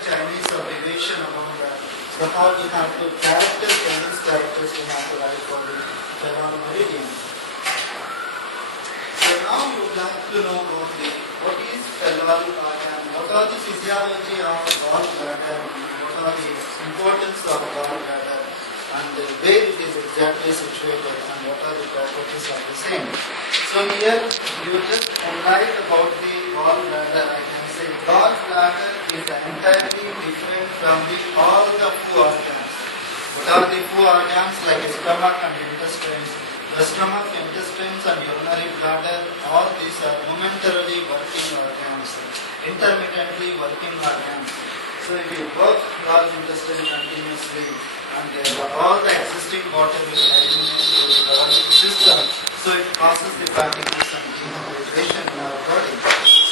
Chinese abbreviation among that. So how you have to Chinese characters you have to write for the Ferraro meridian. So now you would like to know about what is Ferraro and what are the physiology of gallbladder, what are the importance of gallbladder, and where it is exactly situated, and what are the properties of the same. So here you just enlighten about the gallbladder. I can say gallbladder is entirely different from all the four organs. What are the four organs? Like stomach and intestines. The stomach, intestines and urinary bladder, all these are momentarily working organs, intermittently working organs. So if you work large intestine continuously and all the existing water will eliminate through the lymphatic system, so it causes the fatigue and dehydration in our body.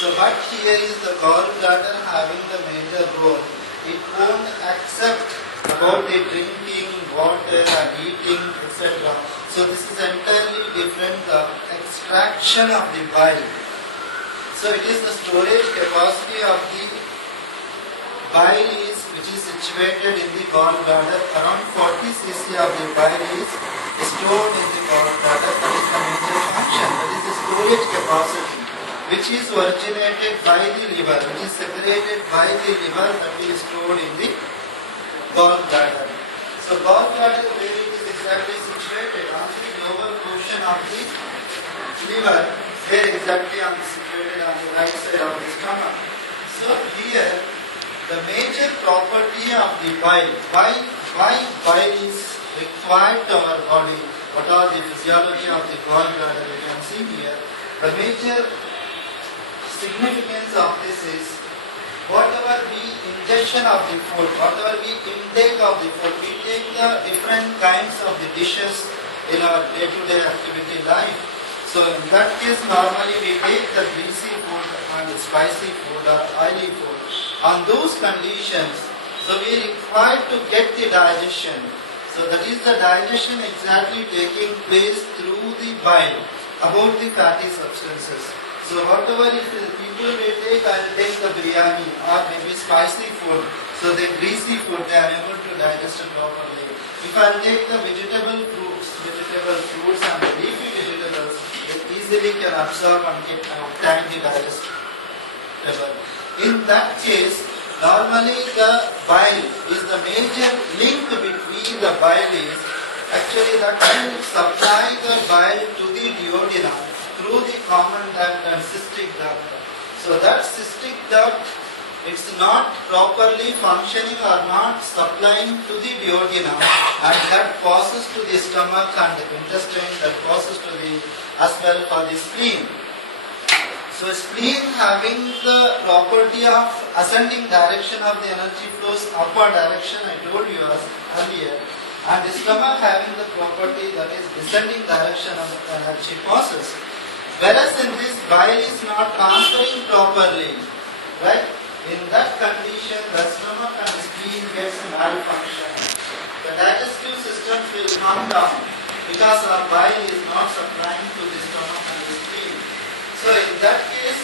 So but here is the gallbladder having the major role. It won't accept about the drinking water and eating, etc. So this is entirely different, the extraction of the bile. So it is the storage capacity of the bile which is situated in the gallbladder. Around 40 cc of the bile is stored in the gallbladder. That is the major function. That is the storage capacity, which is originated by the liver, which is separated by the liver, that is stored in the gallbladder. So gallbladder, where it is exactly situated on the lower portion of the liver, where exactly situated on the right side of the stomach. So here the major property of the bile, why bile is required to our body, what are the physiology of the gallbladder, you can see here. The major significance of this is whatever we ingestion of the food, whatever we intake of the food, we take the different kinds of the dishes in our day-to-day activity life. So in that case, normally we take the greasy food and spicy food or oily food. On those conditions, so we require to get the digestion. So that is the digestion exactly taking place through the bile about the fatty substances. So whatever if people may take, I will take the biryani or maybe spicy food. So the greasy food they are able to digest it properly. If I will take the vegetable fruits and the leafy vegetables, they easily can absorb and obtain the digestible. In that case, normally the bile is the major link between the bile is actually that will supply the bile to the duodenum through the common duct and cystic duct. So that cystic duct, it's not properly functioning or not supplying to the duodenum, and that passes to the stomach and the intestine, that passes to the as well for the spleen. So spleen having the property of ascending direction of the energy flows upward direction, I told you earlier, and the stomach having the property that is descending direction of the energy passes. Whereas in this bile is not transferring properly, right? In that condition, the stomach and the spleen gets malfunction. The digestive system will come down because our bile is not supplying to the stomach and the spleen. So in that case,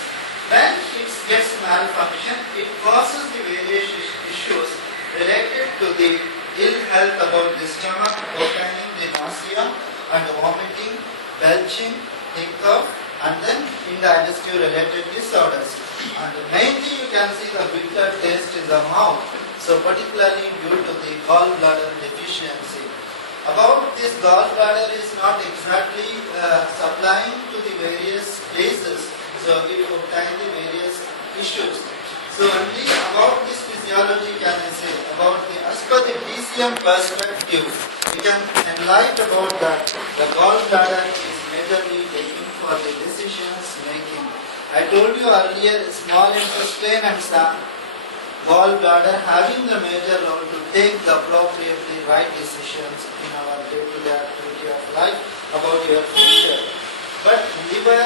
when it gets malfunction, it causes the various issues related to the ill health about the stomach, obtaining the nausea and vomiting, belching, hiccup, and then indigestive related disorders. And mainly you can see the bitter taste in the mouth, so particularly due to the gallbladder deficiency. About this gallbladder is not exactly supplying to the various places, so it obtain the various issues. So only about this physiology can I say, about the as per the DCM perspective, we can enlighten about that. The gallbladder is majorly taking for the decisions making. I told you earlier, small intestine and some gallbladder having the major role to take the appropriately right decisions in our day-to-day activity of life about your future. But liver,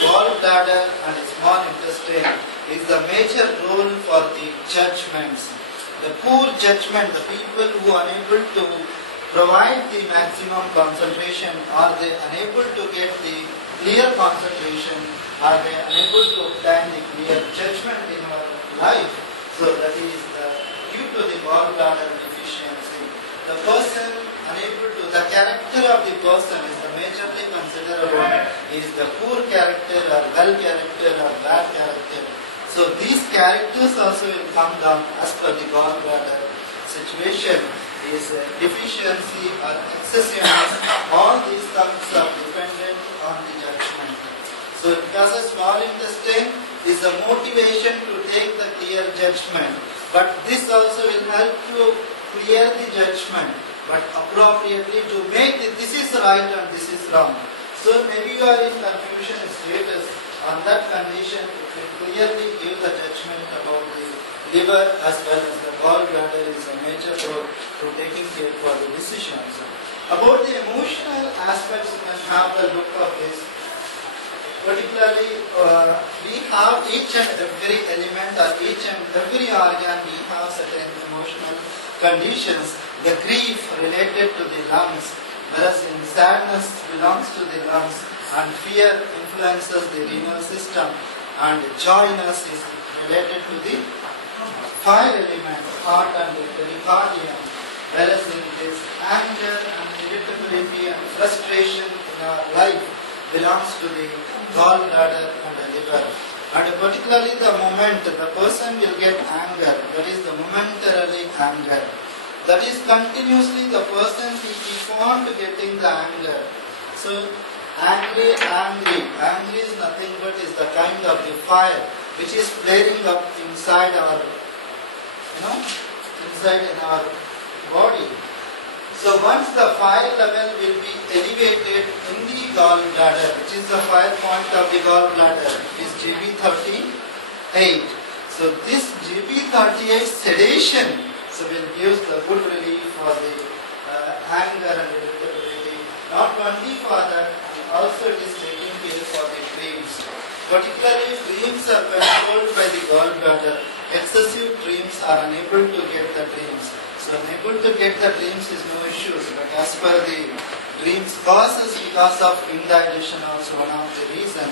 gallbladder and small intestine is the major role for the judgments. The poor judgment, the people who are unable to provide the maximum concentration, are they unable to get the clear concentration, are they unable to obtain the clear judgment in our life. So that is the due to the gallbladder deficiency. The person unable to, the character of the person is the majorly considerable is the poor character or well character or bad character. So these characters also will come down as per the gallbladder situation is deficiency or excessiveness. All these things are dependent on the judgment. So because a small intestine is a motivation to take the clear judgment, but this also will help to clear the judgment, but appropriately to make this is right and this is wrong. So maybe you are in confusion status. On that condition, it will clearly give the judgment about the liver as well as the gallbladder is a major role to taking care for the decisions. About the emotional aspects, you can have a look of this. Particularly, we have each and every element or each and every organ, we have certain emotional conditions. The grief related to the lungs, whereas in sadness belongs to the lungs, and fear influences the renal system, and joyness is related to the fire element, heart and the pericardium, whereas in this anger and irritability and frustration in our life belongs to the gallbladder and the liver. And particularly the moment the person will get anger, that is the momentarily anger. That is continuously the person will keep on getting the anger. So angry is nothing but is the kind of the fire which is flaring up inside our, inside in our body. So once the fire level will be elevated in the gallbladder, which is the fire point of the gallbladder, is GB38. So this GB38 sedation will give the good relief for the anger and irritability. Not only for that, also it is taking care for the dreams. Particularly dreams are controlled by the gallbladder. Excessive dreams are unable to get the dreams. So unable to get the dreams is no issues, but as per the dreams causes because of indigestion also one of the reason.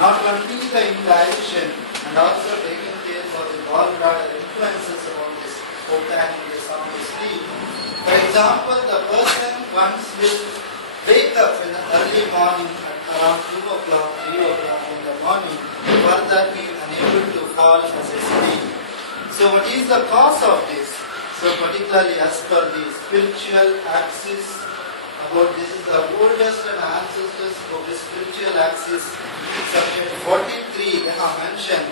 Not only the indigestion and also taking care for the gallbladder influences about this the sound of sleep. For example, the person once will wake up in the early morning at around 2 o'clock, 3 o'clock in the morning, further be unable to fall as a sleep. So what is the cause of this? So particularly as per the spiritual axis, about this is the oldest and ancestors of the spiritual axis, subject 43 they have mentioned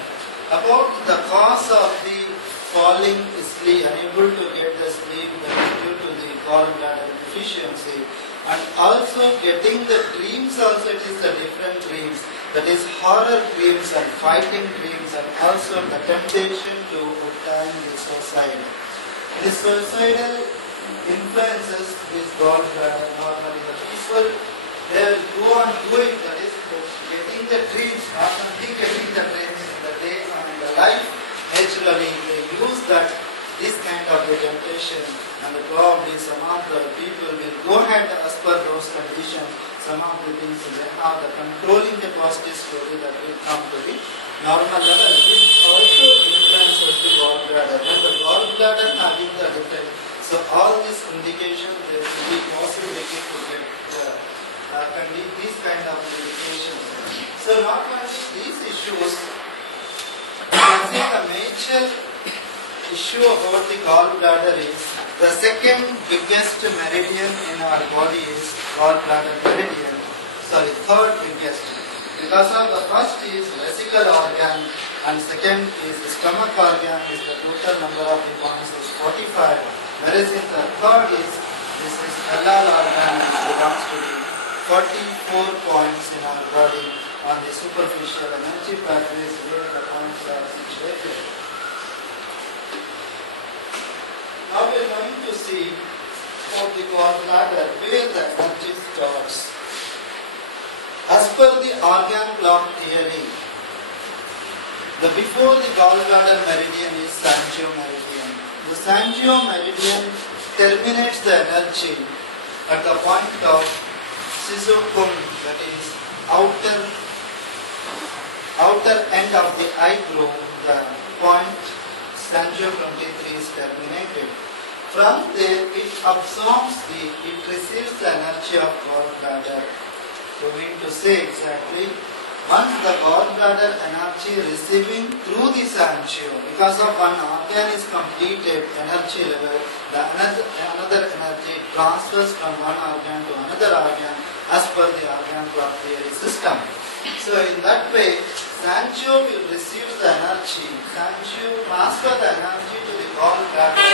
about the cause of the falling asleep, unable to get the sleep, that is due to the gallbladder deficiency. And also getting the dreams also, it is the different dreams, that is horror dreams and fighting dreams, and also the temptation to obtain the suicide. The suicidal influences this gallbladder. Normally the people, they will go on doing, that is getting the dreams, not only getting the dreams in the day and in the life, naturally they use that, this kind of the temptation, and probably some of the people will go ahead as per those conditions. Some of the things they have the controlling capacity slowly that will come to the normal level. This also influences the gallbladder. When the gallbladder having the different, so all these indications there will be possibility to get these kind of indications. So not only these issues, you can see the major issue about the gallbladder is the second biggest meridian in our body is gallbladder meridian. Third biggest. Because of the first is vesical organ and second is the stomach organ, is the total number of the points is 45. Whereas in the third is this is LR organ, which belongs to the 44 points in our body on the superficial energy pathways where the points are situated. Now we are going to see how the gallbladder, where the energy starts. As per the organ block theory, before the gallbladder meridian is Sanjio-meridian. The Sanjio-meridian terminates the energy at the point of Shizukum, that is outer end of the eye globe, the point Sancho 23 is terminated. From there, it absorbs it receives the energy of gallbladder. We mean to say exactly, once the gallbladder energy receiving through the Sancho, because of one organ is completed energy level, the another energy transfers from one organ to another organ as per the organ clock theory system. So in that way, Sancho will receive the energy. Sancho transfer the energy to the gallbladder,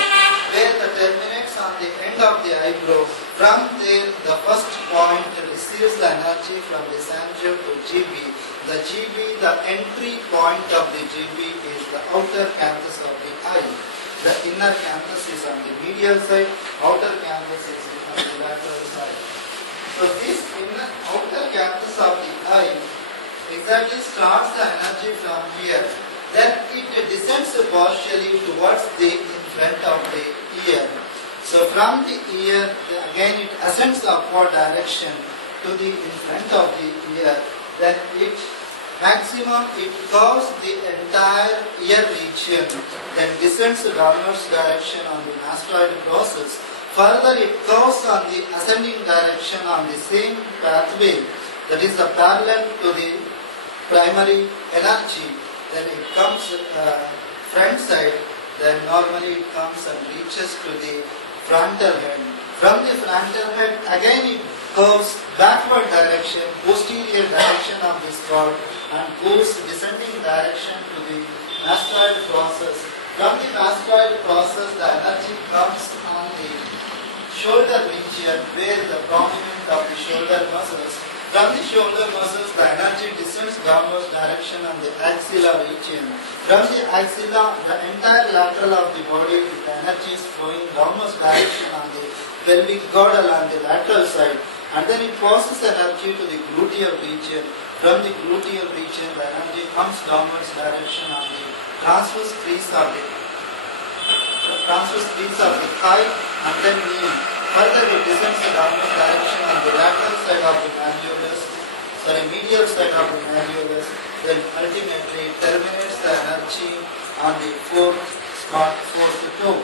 where the terminates on the end of the eyebrow. From there, the first point receives the energy from the Sancho to GB. The GB, the entry point of the GB is the outer canthus of the eye. The inner canthus is on the medial side, outer canthus is on the lateral side. So this inner outer canthus of the eye exactly starts the energy from here. Then it descends partially towards the in front of the ear. So from the ear, again it ascends upward direction to the in front of the ear. Then it maximum it covers the entire ear region. Then descends downwards direction on the mastoid process. Further it goes on the ascending direction on the same pathway, that is the parallel to the primary energy. Then it comes front side, then normally it comes and reaches to the frontal head. From the frontal head, again it goes backward direction, posterior direction of the skull, and goes descending direction to the mastoid process. From the mastoid process, the energy comes on the shoulder region, where the prominent of the shoulder muscles. From the shoulder muscles, the energy descends downwards direction on the axilla region. From the axilla, the entire lateral of the body, the energy is flowing downwards direction on the pelvic girdle on the lateral side. And then it passes energy to the gluteal region. From the gluteal region, the energy comes downwards direction on the transverse crease of the thigh and then knee. Further, it descends the downward direction on the lateral side of the medial side of the malleolus. Then ultimately terminates the energy on the fourth toe.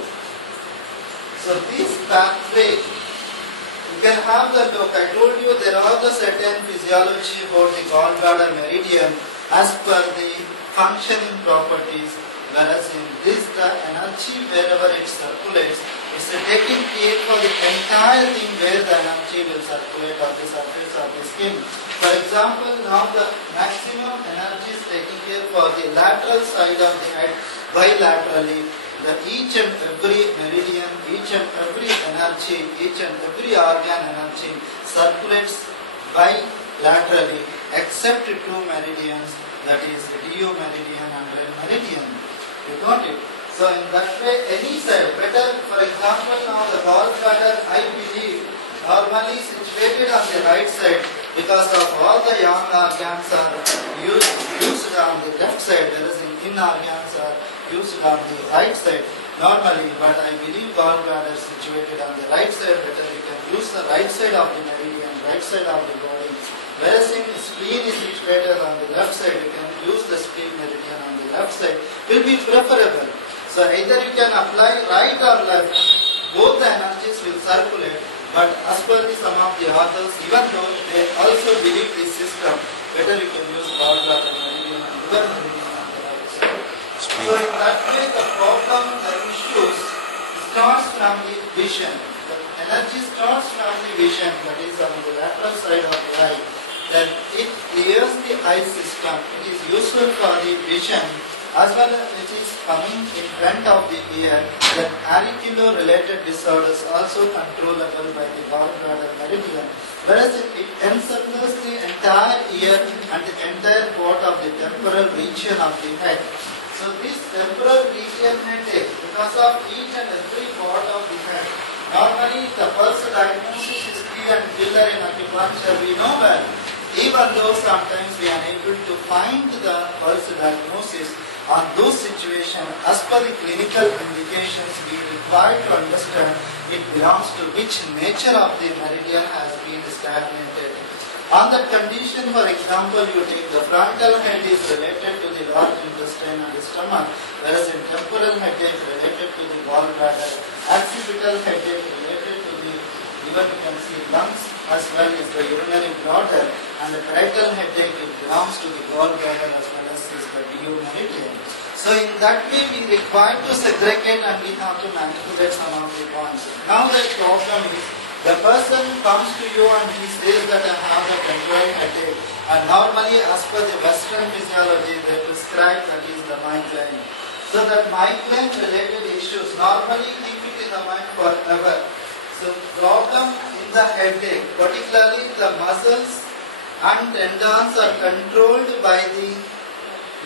So this pathway, you can have the look. I told you there are the certain physiology about the gallbladder meridian as per the functioning properties. Whereas in this, the energy wherever it circulates, it's taking care for the entire thing where the energy will circulate on the surface of the skin. For example, now the maximum energy is taking care for the lateral side of the head bilaterally. The each and every meridian, each and every energy, each and every organ energy circulates bilaterally except two meridians, that is Dio meridian and Ren meridian. You got it? So in that way, any side, better, for example, now the gallbladder, I believe, normally situated on the right side because of all the young organs are used on the left side, whereas in organs are used on the right side normally. But I believe gallbladder is situated on the right side, better you can use the right side of the meridian, right side of the body. Whereas in spleen is situated on the left side, you can use the spleen meridian on the left side, will be preferable. So either you can apply right or left, both the energies will circulate, but as per some of the authors, even though they also believe this system, better you can use gallbladder meridian and liver meridian on the right side. So in that way, the problem, the issues starts from the vision. The energy starts from the vision, that is on the lateral side of the eye. Then it clears the eye system. It is useful for the vision as well as it is coming in front of the ear. Then auricular-related disorders also controllable by the gallbladder meridian. Whereas it encircles the entire ear and the entire part of the temporal region of the head. So this temporal region headache, because of each and every part of the head, normally the pulse diagnosis is key and killer in acupuncture, we know well. Even though sometimes we are unable to find the pulse diagnosis, on those situations, as per the clinical indications, we require to understand it belongs to which nature of the meridian has been stagnated. On that condition, for example, you take the frontal head is related to the large intestine and the stomach, whereas the temporal headache related to the gallbladder, occipital headache related to the, even you can see lungs as well as the urinary bladder, and the parietal headache, it belongs to the gallbladder as well as is the du meridian. So in that way we require to segregate and we have to manipulate some of the points. Now the problem is, the person comes to you and he says that I have a temporal headache, and normally as per the Western physiology they prescribe that is the migraine. So that migraine related issues normally keep it in the mind forever. So problem in the headache, particularly the muscles and tendons are controlled by the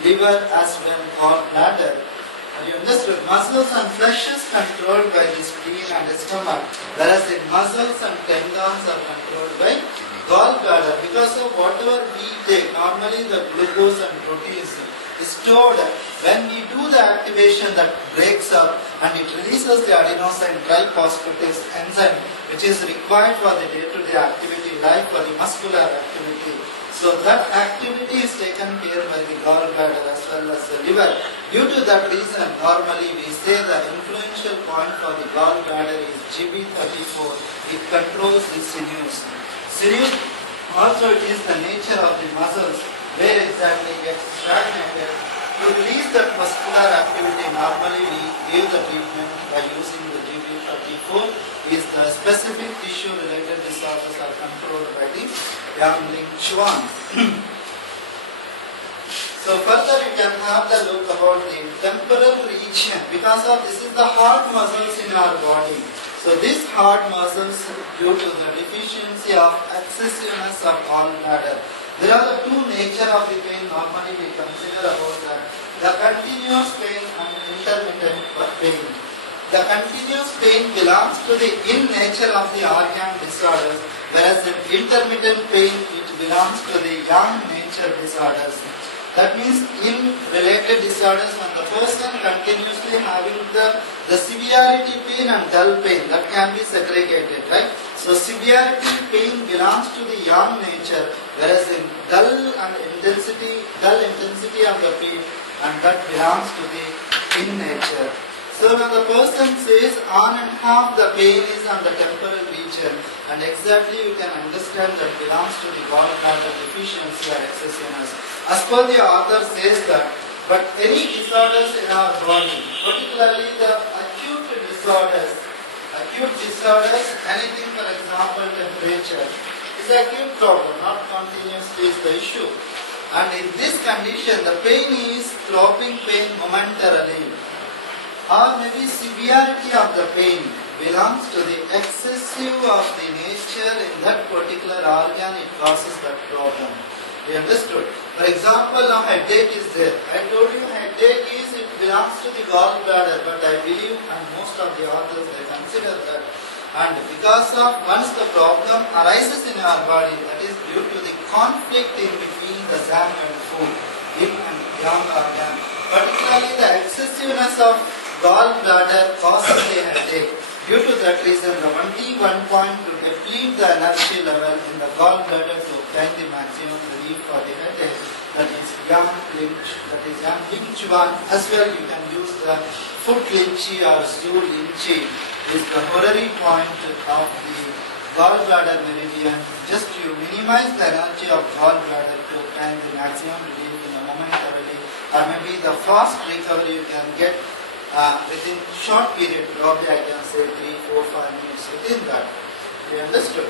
liver as well or bladder. You understood? Muscles and flesh is controlled by the spleen and the stomach, whereas the muscles and tendons are controlled by gallbladder. Because of whatever we take, normally the glucose and proteins is stored. When we do the activation, that breaks up and it releases the adenosine triphosphatase enzyme, which is required for the day-to-day activity life, for the muscular activity. So that activity is taken care by the gallbladder as well as the liver. Due to that reason, normally we say the influential point for the gallbladder is GB34. It controls the sinews. Sinews also it is the nature of the muscles where exactly gets stagnated. To release that muscular activity, normally we give the treatment by using the GB34. Is the specific tissue related disorders are controlled by the Yang Ling Chuan. So further you can have the look about the temporal region, because of this is the heart muscles in our body. So these heart muscles, due to the deficiency of excessiveness of gallbladder, there are the two nature of the pain normally we consider about that. The continuous pain and intermittent pain. The continuous pain belongs to the in nature of the organ disorders, whereas the intermittent pain, it belongs to the yang nature disorders. That means in related disorders, when the person continuously having the severity pain and dull pain, that can be segregated, right? So severity pain belongs to the yang nature, whereas in dull intensity of the pain, and that belongs to the in nature. So now the person says on and half the pain is on the temporal region, and exactly you can understand that belongs to the gallbladder deficiency or excessiveness. As per the author says that, but any disorders in our body, particularly the acute disorders, anything for example temperature, is an acute problem, not continuously is the issue. And in this condition, the pain is throbbing pain momentarily, or maybe severity of the pain belongs to the excessive of the nature in that particular organ, it causes that problem. You understood? For example, a headache is there. I told you headache is, it belongs to the gallbladder, but I believe, and most of the authors, they consider that. And because of, once the problem arises in our body, that is due to the conflict in between the yang and food, yin and yang organ. Particularly the excessiveness of gallbladder causes a headache. Due to that reason, the only one point to deplete the energy level in the gallbladder to obtain the maximum relief for the headache, that is Yang Ling Chuan. As well, you can use the foot lynchy or stool lynchy, is the horary point of the gallbladder meridian. Just you minimize the energy of gallbladder to obtain the maximum relief in a momentarily, or maybe the fast recovery you can get within short period, probably I can say 3, 4, 5 minutes within that. You understood?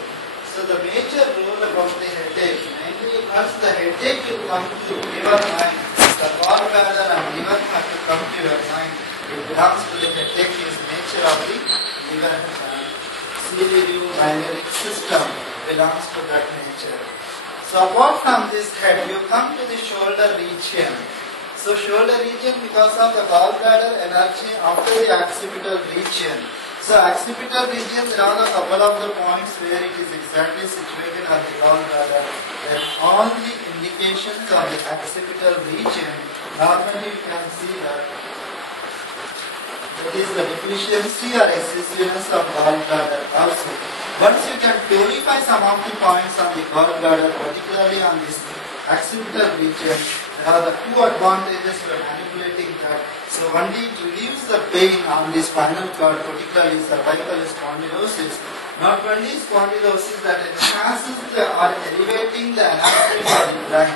So the major role about the headache, mainly once the headache will come to your mind, the gallbladder and liver have to come to your mind. It belongs to the headache is nature of the liver and biliary system belongs to that nature. So apart from this head, you come to the shoulder region. So shoulder region, because of the gallbladder energy after the occipital region. So occipital region, there are a couple of the points where it is exactly situated on the gallbladder. Then all the indications of the occipital region, normally you can see that is the deficiency or excessiveness of gallbladder also. Once you can purify some of the points on the gallbladder, particularly on this occipital region, there are the two advantages for manipulating that. So only it relieves the pain on the spinal cord, particularly cervical spondylosis. Not only spondylosis, that enhances or elevating the anatomy of the brain.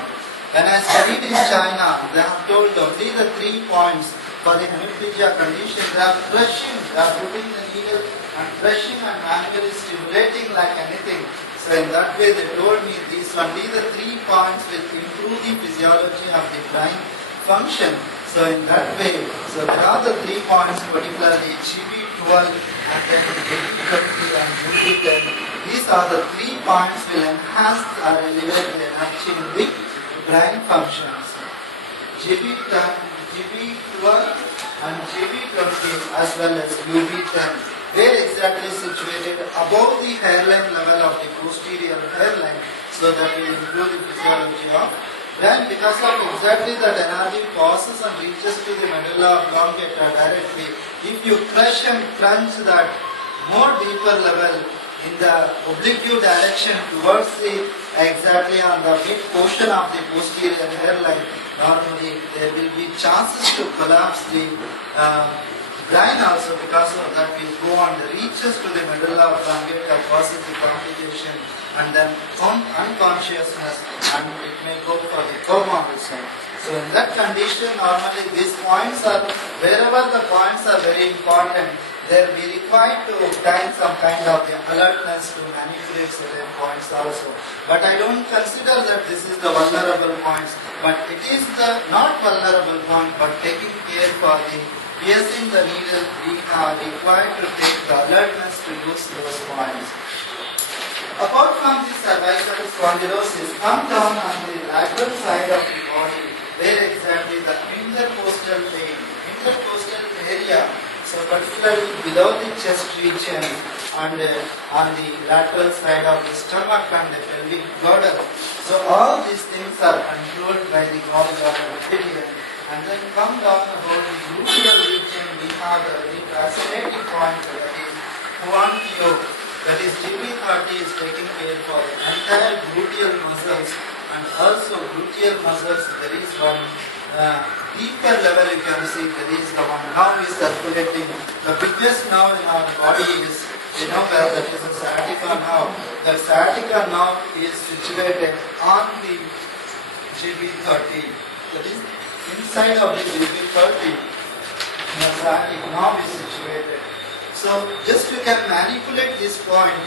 When I studied in China, they have told only the 3 points for the hemiplegia condition. They are crushing, they are putting the needle and crushing and manually stimulating like anything. So in that way they told me these only the 3 points will improve the physiology of the brain function. So in that way, so there are the 3 points, particularly GB12 and then GB20 and GB10. These are the 3 points will enhance or elevate the energy in the brain functions. GB10, GB12 and GB20 as well as UB10. Where exactly situated above the hairline level of the posterior hairline, so that will improve the physiology of brain. Because of exactly that energy passes and reaches to the medulla oblongata directly. If you crush and crunch that more deeper level in the oblique direction towards the exactly on the mid portion of the posterior hairline, normally there will be chances to collapse the brain also, because of that will go on the reaches to the medulla oblongata, causes the complication and then unconsciousness, and it may go for the coma also. So in that condition, normally these points are, wherever the points are very important, they will be required to obtain some kind of the alertness to manipulate certain points also. But I don't consider that this is the vulnerable points, but it is the not vulnerable point, but taking care for the piercing the needle, we are required to take the alertness to use those points. Apart from this cervical spondylosis, come down on the lateral side of the body, where exactly the intercostal vein, intercostal area, so particularly below the chest region and on the lateral side of the stomach and the pelvic girdle. So all these things are controlled by the gallbladder epithelium. And then come down about the gluteal region, we have the fascinating point, that is Quantio, that is GB30 is taking care for the entire gluteal muscles, and also gluteal muscles there is one deeper level you can see, there is the one now is circulating. The biggest nerve in our body is, you know where that is the sciatica nerve. The sciatica nerve is situated on the GB30. That is inside of the GB30, the sciatic nerve is situated. So just you can manipulate this point.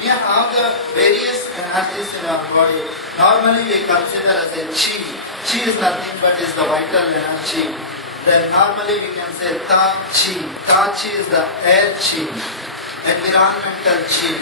We have the various energies in our body. Normally we consider as a chi. Chi is nothing but is the vital energy. Then normally we can say ta chi. Ta chi is the air chi, environmental chi.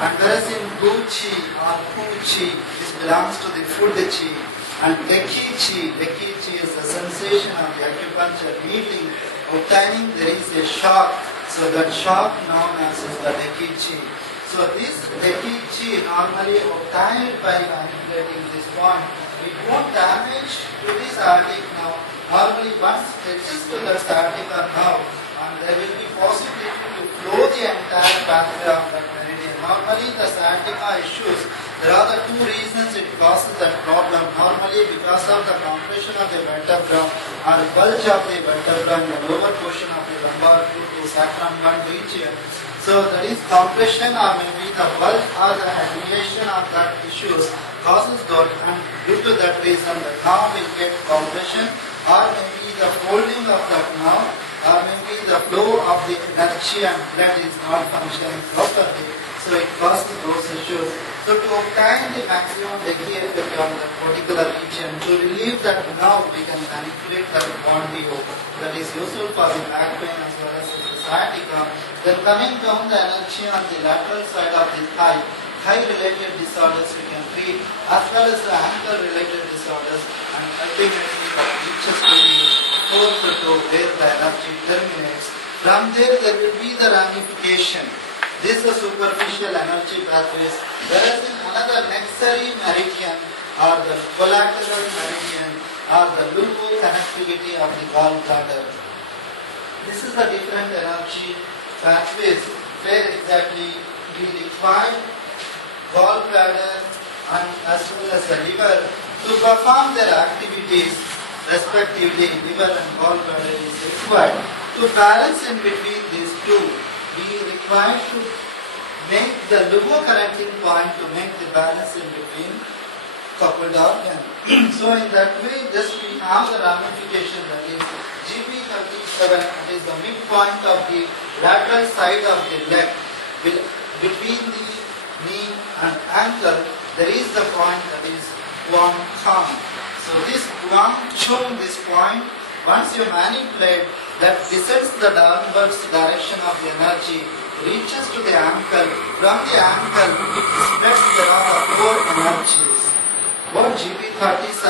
And whereas in gu chi or hu chi, this belongs to the food chi. And deki chi is the sensation of the acupuncture needling, obtaining there is a shock. So that shock known as the deki chi. So this deki chi normally obtained by manipulating this point, it won't damage to the sciatic nerve. Normally once it reaches to the sciatic nerve, and there will be possibility to flow the entire pathway of that meridian. Normally the sciatica issues, there are the 2 reasons it causes that problem. Normally because of the compression of the vertebra or bulge of the vertebra in the lower portion of the lumbar to sacrum region. So that is compression or maybe the bulge or the herniation of that issues causes that, and due to that reason the nerve will get compression, or maybe the folding of that nerve, or maybe the flow of the energy and blood is not functioning properly. So it causes those issues. So to obtain the maximum deki effect on that particular region, to relieve that nerve, we can manipulate that Quantio. That is useful for the back pain as well as the sciatica. Then coming down the energy on the lateral side of the thigh, thigh-related disorders we can treat, as well as the ankle-related disorders, and ultimately that reaches to the fourth toe where the energy terminates. From there will be the ramification. This is superficial energy pathways, whereas in another necessary meridian or the collateral meridian or the lupo connectivity of the gallbladder. This is the different energy pathways where exactly we require gallbladder and as well as the liver to perform their activities respectively. Liver and gallbladder is required. To balance in between these two, we require to make the luboconnecting point to make the balance in between coupled organ. So in that way, just we have the ramification, that is GB37, that is the midpoint of the lateral side of the leg. Between the knee and ankle, there is the point, that is Guam Chong. So this Guam Chong, this point, once you manipulate, that descends the downwards direction of the energy, reaches to the ankle. From the ankle, it spreads. There are four energies. What GB37?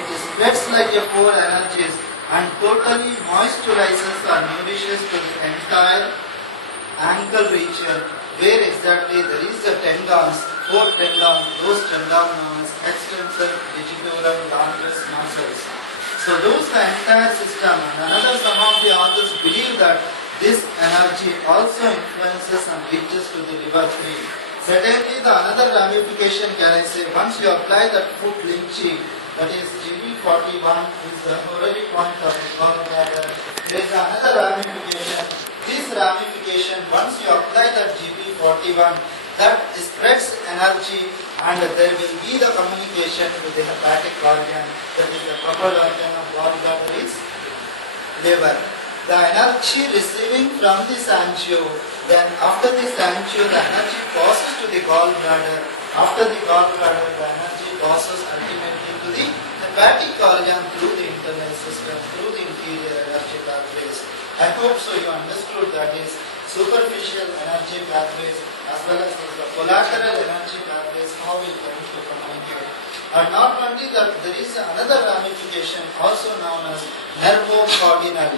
It spreads like a four energies and totally moisturizes or nourishes to the entire ankle region, where exactly there is the tendons, four tendons. Those tendons known as extensor digitorum longus muscles. So those the entire system. And another, some of the authors believe that this energy also influences and reaches to the liver tree. Certainly the another ramification, can I say, once you apply that foot lynchy, that is GB41 is the horary point of the gallbladder. There is another ramification. This ramification, once you apply that GB41, that spreads energy and there will be the communication with the hepatic organ, that is the proper organ of gallbladder is liver. The energy receiving from this angio, then after this angio, the energy passes to the gallbladder. After the gallbladder, the energy passes ultimately to the hepatic organ through the internal system, through the inferior energy pathways. I hope so you understood that is superficial energy pathways as well as the collateral energy pathways, how we going to communicate. And not only that, there is another ramification also known as nervocardinal.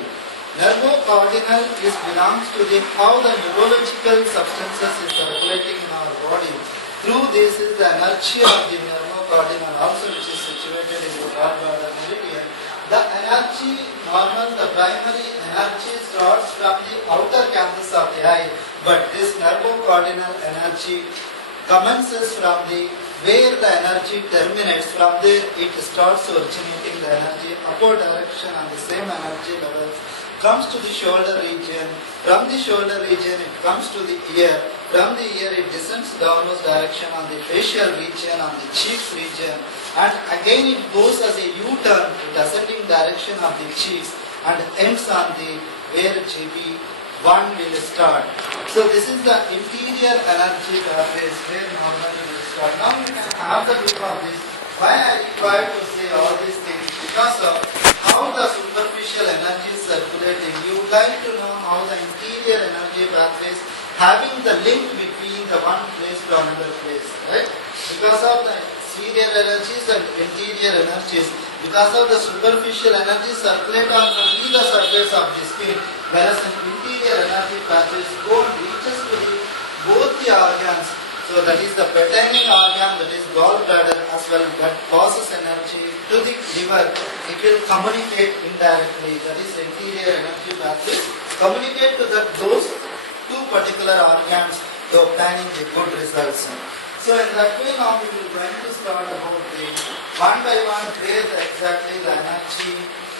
Nervocardinal belongs to the how the neurological substances is circulating in our body. Through this is the energy of the nervocardinal also, which is situated in the gallbladder meridian. The energy, the primary energy starts from the outer canthus of the eye, but this nervocardinal energy commences from the where the energy terminates. From there it starts originating the energy upward direction on the same energy level, comes to the shoulder region. From the shoulder region it comes to the ear. From the ear it descends downwards direction on the facial region, on the cheeks region, and again it goes as a U-turn to descending direction of the cheeks and ends on the where GB1 will start. So this is the interior energy pathways where normally will start. Now you can have the look of this. Why I require to say all these things? Because of how the superficial energy is circulating. You would like to know how the interior energy pathways having the link between the one place to another place, right? Because of the exterior energies and interior energies, because of the superficial energy circulate on only the surface of the skin, whereas an interior energy pathways go and reaches to both the organs. So that is the pertaining organ, that is gallbladder as well, that passes energy to the liver. It will communicate indirectly, that is interior energy pathways, communicate to those two particular organs to obtaining the good results. So in that way now we will going to start about the one by one where exactly the energy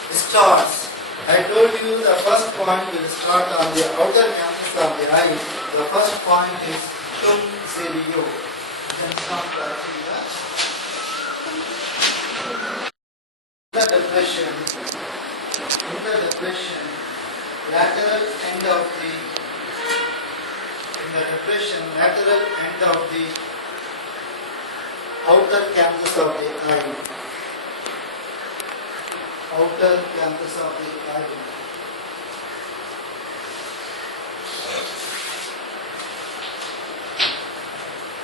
starts. I told you the first point will start on the outer canthus of the eye. The first point is Tum Serio. You can start writing that. The depression, lateral end of the lateral end of the outer canthus of the eye. Outer canthus of the eye.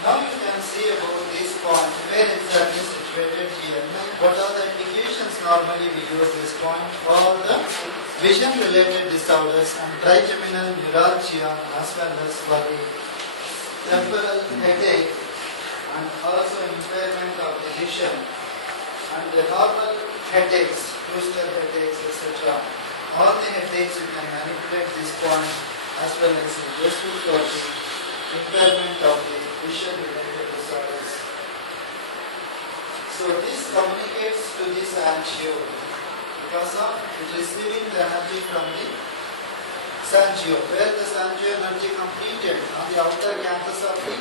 Now you can see about this point, where exactly situated here. What are the indications normally we use this point for the vision related disorders and trigeminal neuralgia as well as for the temporal headache and also impairment of the vision and the normal headaches, twisted headaches, etc. All the headaches you can manipulate this point as well as useful for the impairment of the vision related disorders. So this communicates to this angio because of receiving the energy from the sangio, where the sangio energy completed on the outer canthus of the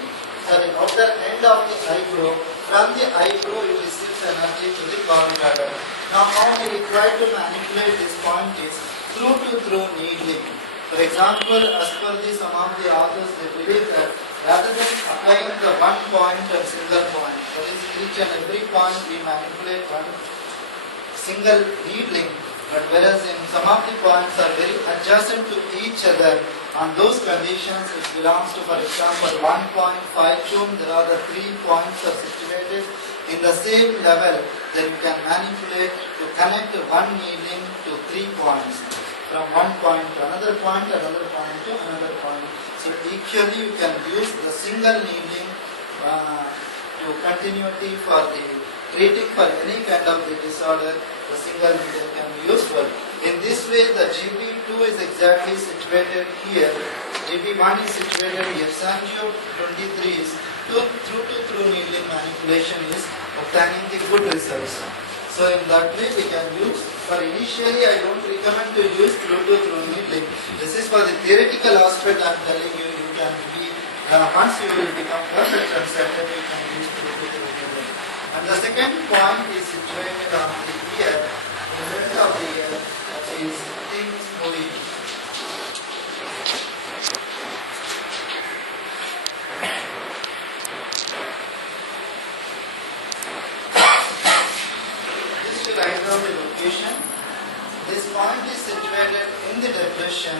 outer end of the eyebrow. From the eyebrow it receives energy to the gallbladder. Now how we require to manipulate this point is through needling. For example, as per some of the authors, they believe that rather than applying the one point and single point, that is each and every point we manipulate one single needling, but whereas in some of the points are very adjacent to each other, on those conditions it belongs to, for example, 1.5 tune, there are the 3 points are situated in the same level, then you can manipulate to connect one needling to 3 points. From one point to another point to another point. So equally you can use the single needling to continuity for the treating for any kind of the disorder. The single needle can be useful. In this way, the GB2 is exactly situated here. GB1 is situated here. Sangio 23 is through needling manipulation is obtaining the good results. So in that way we can use, for initially I don't recommend to use through needling. This is for the theoretical aspect I am telling you, you can be, once you will become perfect and certain you can use through needling. And the second point is situated on the ear, in front of the ear, that is things moving. Write down the location. This point is situated in the depression,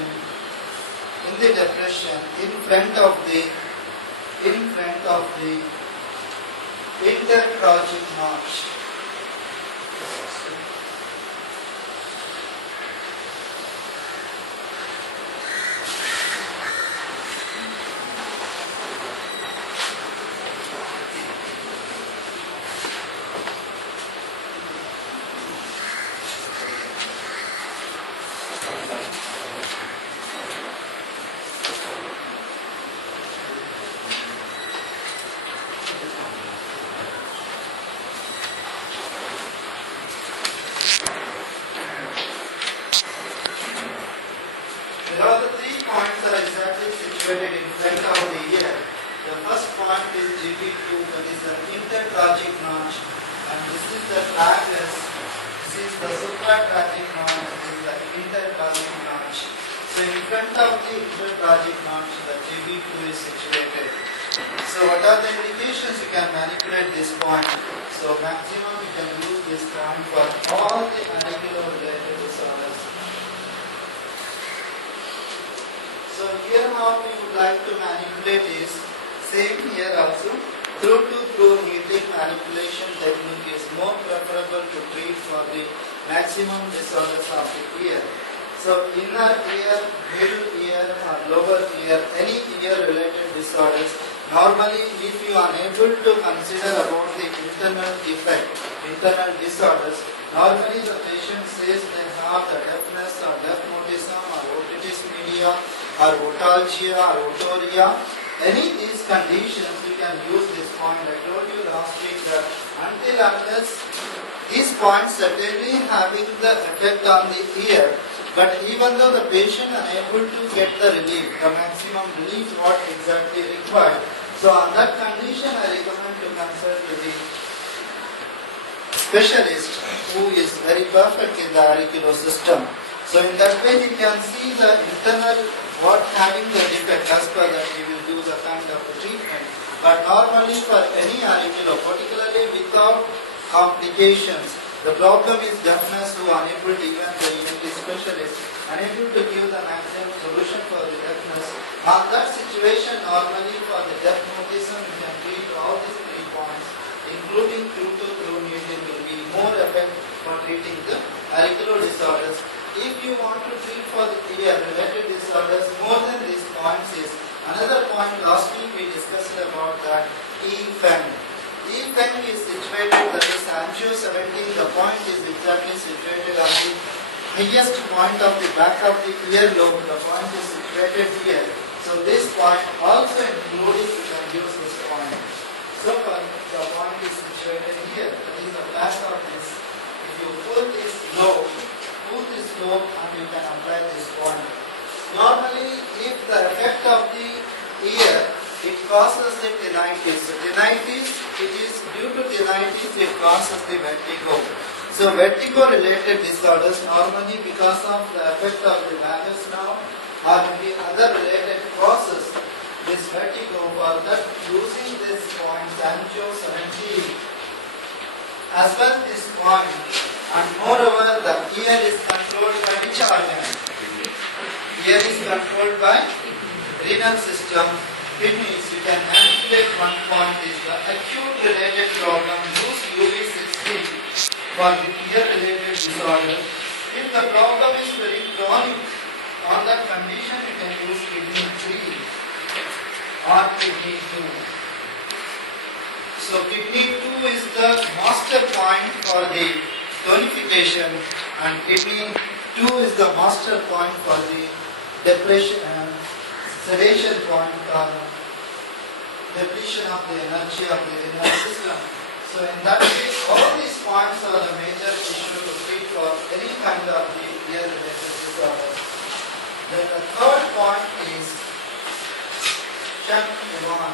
in front of the intertracheal notch. There are the 3 points that are exactly situated in front of the ear. The first point is GB2, that is the intertracheal notch, and this is the tragus. This is the supratracheal notch. This is the intertracheal notch. So in front of the intertracheal notch, the GB2 is situated. So what are the indications you can manipulate this point? So maximum you can use this point for all the auricular related disorders. So here how we would like to manipulate is same here also. Through needling manipulation technique is more preferable to treat for the maximum disorders of the ear. So inner ear, middle ear or lower ear, any ear related disorders, normally if you are unable to consider about the internal defect, internal disorders, normally the patient says they have the deafness or deaf mutism or otitis media or otalgia or otorrhea. Any these conditions you can use this point. I told you last week that until unless these points certainly having the effect on the ear, but even though the patient unable to get the relief, the maximum relief what exactly required. So on that condition I recommend to consult with the specialist who is very perfect in the auricular system. So in that way you can see the internal what having the defect, as per that we will do the kind of treatment. But normally for any auricular, particularly without complications, the problem is deafness who are unable to even the ENT specialist, unable to give the maximum solution for the deafness. On that situation, normally for the deaf mutism, you can treat all these 3 points, including through needling will be more effective for treating the auricular disorders. If you want to treat for the ear related disorders, more than these points is another point. Last week we discussed about that E-FEN. E-FEN is situated, that is angio 17, the point is exactly situated on the highest point of the back of the earlobe. The point is situated here. So this point also includes Normally, if the effect of the ear, it causes the tinnitus. So tinnitus, it is due to tinnitus, it causes the vertigo. So vertigo-related disorders normally because of the effect of the vagus nerve or maybe other related causes, this vertigo, for that using this point Sancho 17 as well this point, and moreover the ear is controlled by which organ? Ear is controlled by renal system, kidneys. You can manipulate one point is the acute related problem, use UV60 for the ear related disorder. If the problem is very chronic, on that condition you can use kidney 3 or kidney 2. So kidney 2 is the master point for the tonification and kidney 2 is the master point for the depression and sedation point or depletion of the energy of the renal system. So in that case, all these points are the major issue to treat for any kind of the ear related disorder. Then the third point is Sham-1.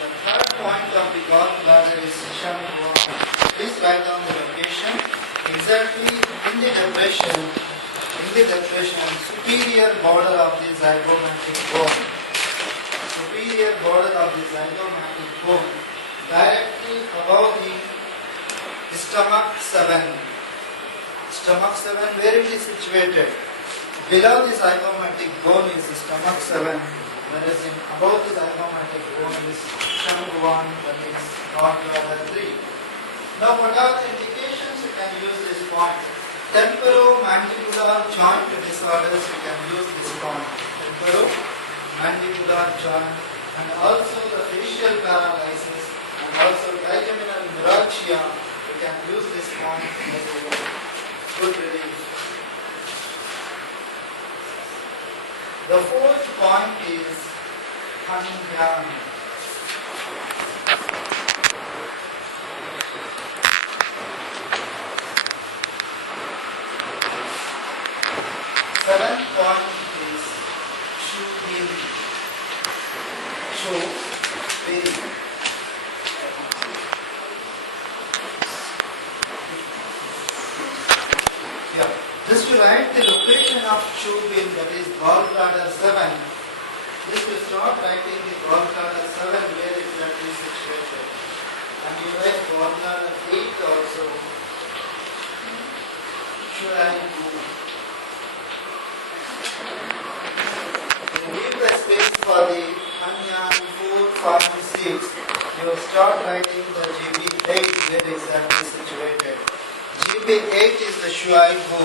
The third point of the gallbladder is Sham-1. Please write down the location. Exactly in the depression, superior border of the zygomatic bone. Superior border of the zygomatic bone, directly above the stomach 7. Stomach 7, where it is situated? Below the zygomatic bone is the stomach 7, whereas above the zygomatic bone is Sham-1, that is gallbladder 3. Now, what are the indications you can use this point? Temporomandibular joint disorders, you can use this point. Temporomandibular joint, and also the facial paralysis, and also trigeminal neuralgia, you can use this point as a good relief. The fourth point is Hanyan. Seventh point is Shubin. Yeah. Just to write the location of Shubin, that is gallbladder 7. Just to start writing the gallbladder 7 where exactly is situated. And you write gallbladder 8 also. Should I do? Leave the space for the Hanyan 4, 5, 6. You start writing the GB8 where exactly situated. GB8 is the Shuaibu,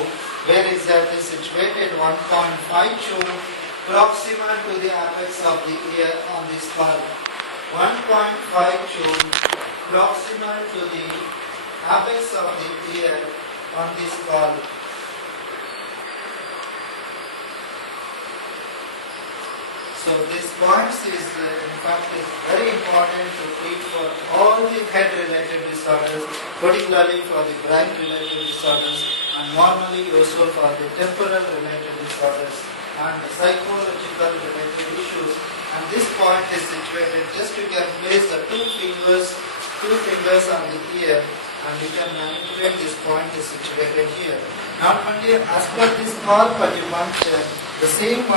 where exactly situated 1.52 proximal to the apex of the ear on the skull. 1.52 proximal to the apex of the ear on the skull. So this point is in fact is very important to treat for all the head related disorders, particularly for the brain related disorders, and normally useful for the temporal related disorders and the psychological related issues. And this point is situated, just you can place the two fingers on the ear, and you can manipulate. This point is situated here. Not only as per this cork acupuncture, the same 1.5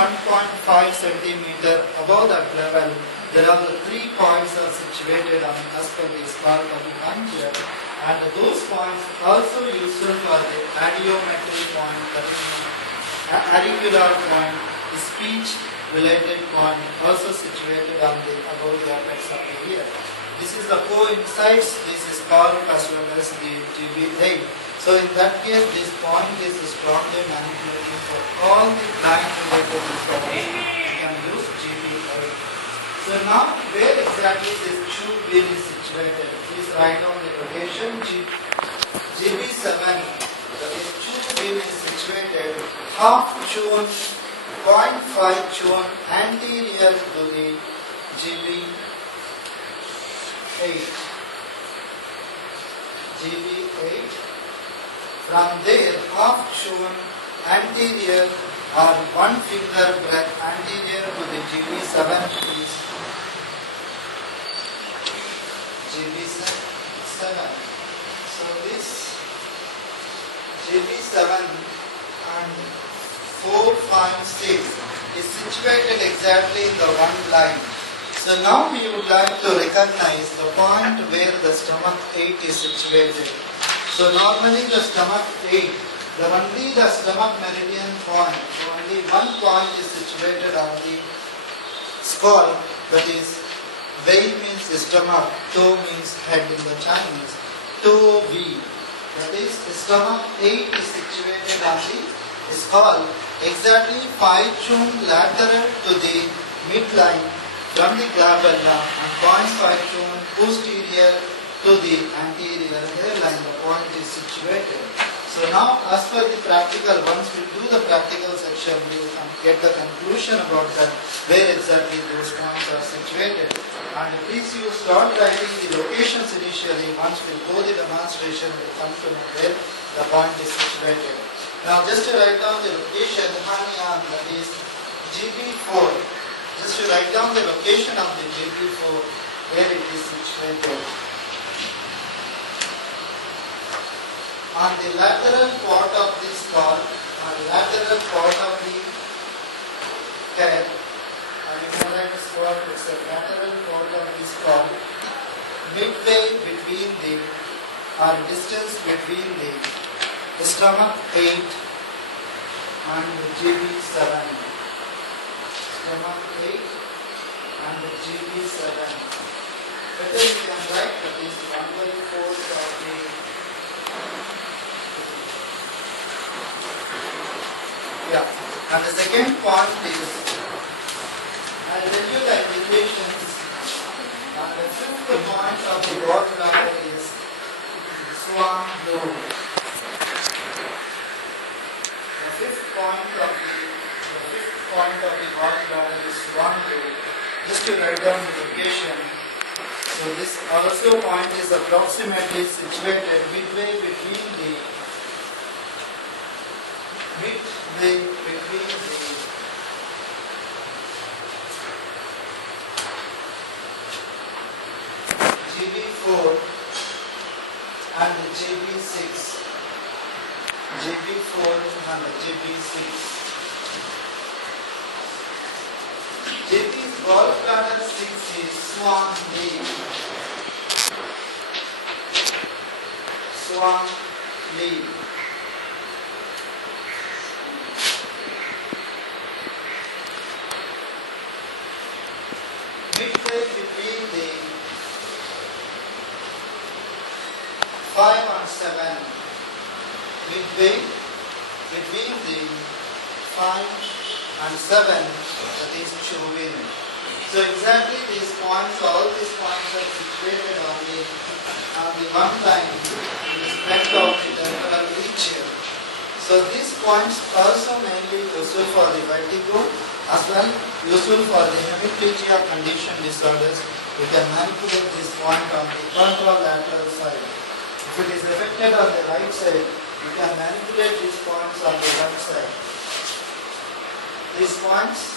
centimeter above that level, there are the 3 points are situated on as per the cork acupuncture, and those points also useful for the audiometry point, that is auricular point, the speech related point, also situated on the above the apex of the ear. This is the coincides. This is called as well as the GB8. So in that case, this point is strongly manipulating for all the blind related disorders. You can use GB8. So now, where exactly this tube beam is situated? Please write down the location. GB7. This tube beam is situated half tune, 0.5 tune anterior to the GB8. GB8. From there, half shown anterior or one finger breadth anterior to the GB7 is GB7. So this GB7 and 4.6 is situated exactly in the one line. So now we would like to recognize the point where the stomach 8 is situated. So normally the stomach 8, only the stomach meridian point, so only one point is situated on the skull, that is Vei means stomach, toe means head in the Chinese, toe V. That is stomach 8 is situated on the skull, exactly 5 chun lateral to the midline from the glabella and 0.5 chun posterior to the anterior hairline. The point is situated. So now, as per the practical, once we do the practical section, we will get the conclusion about that, where exactly those points are situated. And please you start writing the locations initially. Once we go the demonstration, we will come to know where the point is situated. Now just to write down the location, Hanyang, that is GB4. Just to write down the location of the GB4, where it is situated. On the lateral part of the skull, on the lateral part of the head, and you can write this part, it's the lateral part of the skull, midway between the, or distance between the stomach 8 and the GB7. Stomach 8 and the GB7. Better you can write that is 1/4 of the and the second point is, I'll tell you the indications. The fifth point of the gallbladder is Swan lobe. The fifth point of the gallbladder is Swan lobe. Just to write down the location. So this also point is approximately situated midway between the GB4 and the GB6. GB4 and the GB6. JB's gallbladder 6 is Swan Lake. Swan Lake. Midway between the 5 and 7. Midway between the 5 and 7, that is Chauvin. So exactly these points, all these points are situated on the one line in the front of the temporal region. So these points also mainly useful for the vertigo, as well useful for the hemiplegia condition disorders. You can manipulate this point on the contralateral side. If it is affected on the right side, you can manipulate these points on the left side. These points,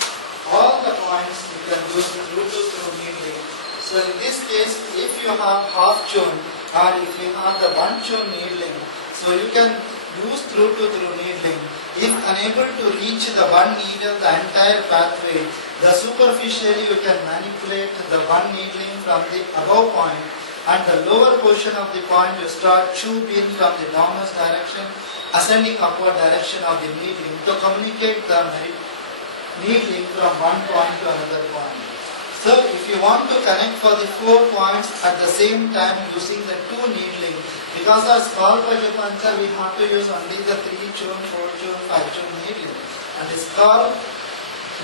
all the points you can use through needling. So in this case, if you have half chun or if you have the one chun needling, so you can use through needling. If unable to reach the one needle, the entire pathway, the superficially you can manipulate the one needling from the above point, and the lower portion of the point you start tube in from the downward direction, ascending upward direction of the needling to communicate the needling from one point to another point. So if you want to connect for the 4 points at the same time using the 2 needling, because of skull acupuncture we have to use only the 3 chun, 4 chun, 5 chun needling. And the skull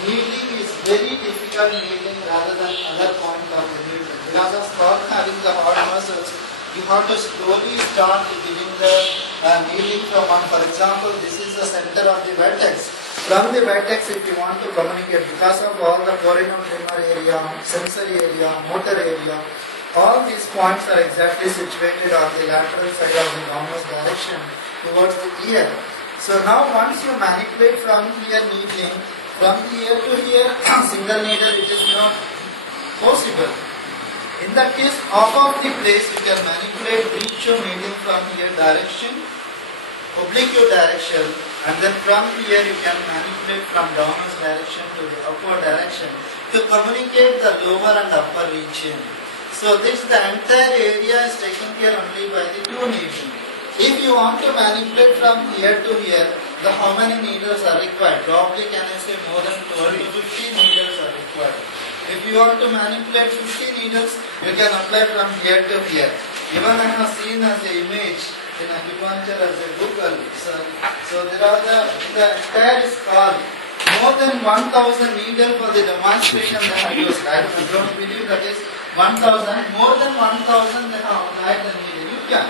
needling is very difficult needling rather than other point of the needling. Because of skull having the hard muscles, you have to slowly start giving the needling from one. For example, this is the center of the vertex. From the vertex, if you want to communicate, because of all the foramen lemur area, sensory area, motor area, all these points are exactly situated on the lateral side of the downward direction. direction towards the ear. So now once you manipulate from here needling, from here to here, single needle, it is not possible. In that case, half of the place you can manipulate, reach your needle from here direction, oblique direction, and then from here you can manipulate from downwards direction to the upward direction to communicate the lower and upper region. So this the entire area is taken care only by the two needles. If you want to manipulate from here to here, the how many needles are required? Probably can I say more than 12 to 15 needles are required. If you want to manipulate 50 needles, you can apply from here to here. Even I have seen as an image in acupuncture as a Google. So there are the entire skull, more than 1000 needles for the demonstration they have used. I don't believe that is 1000, more than 1000 they have applied the needle. You can,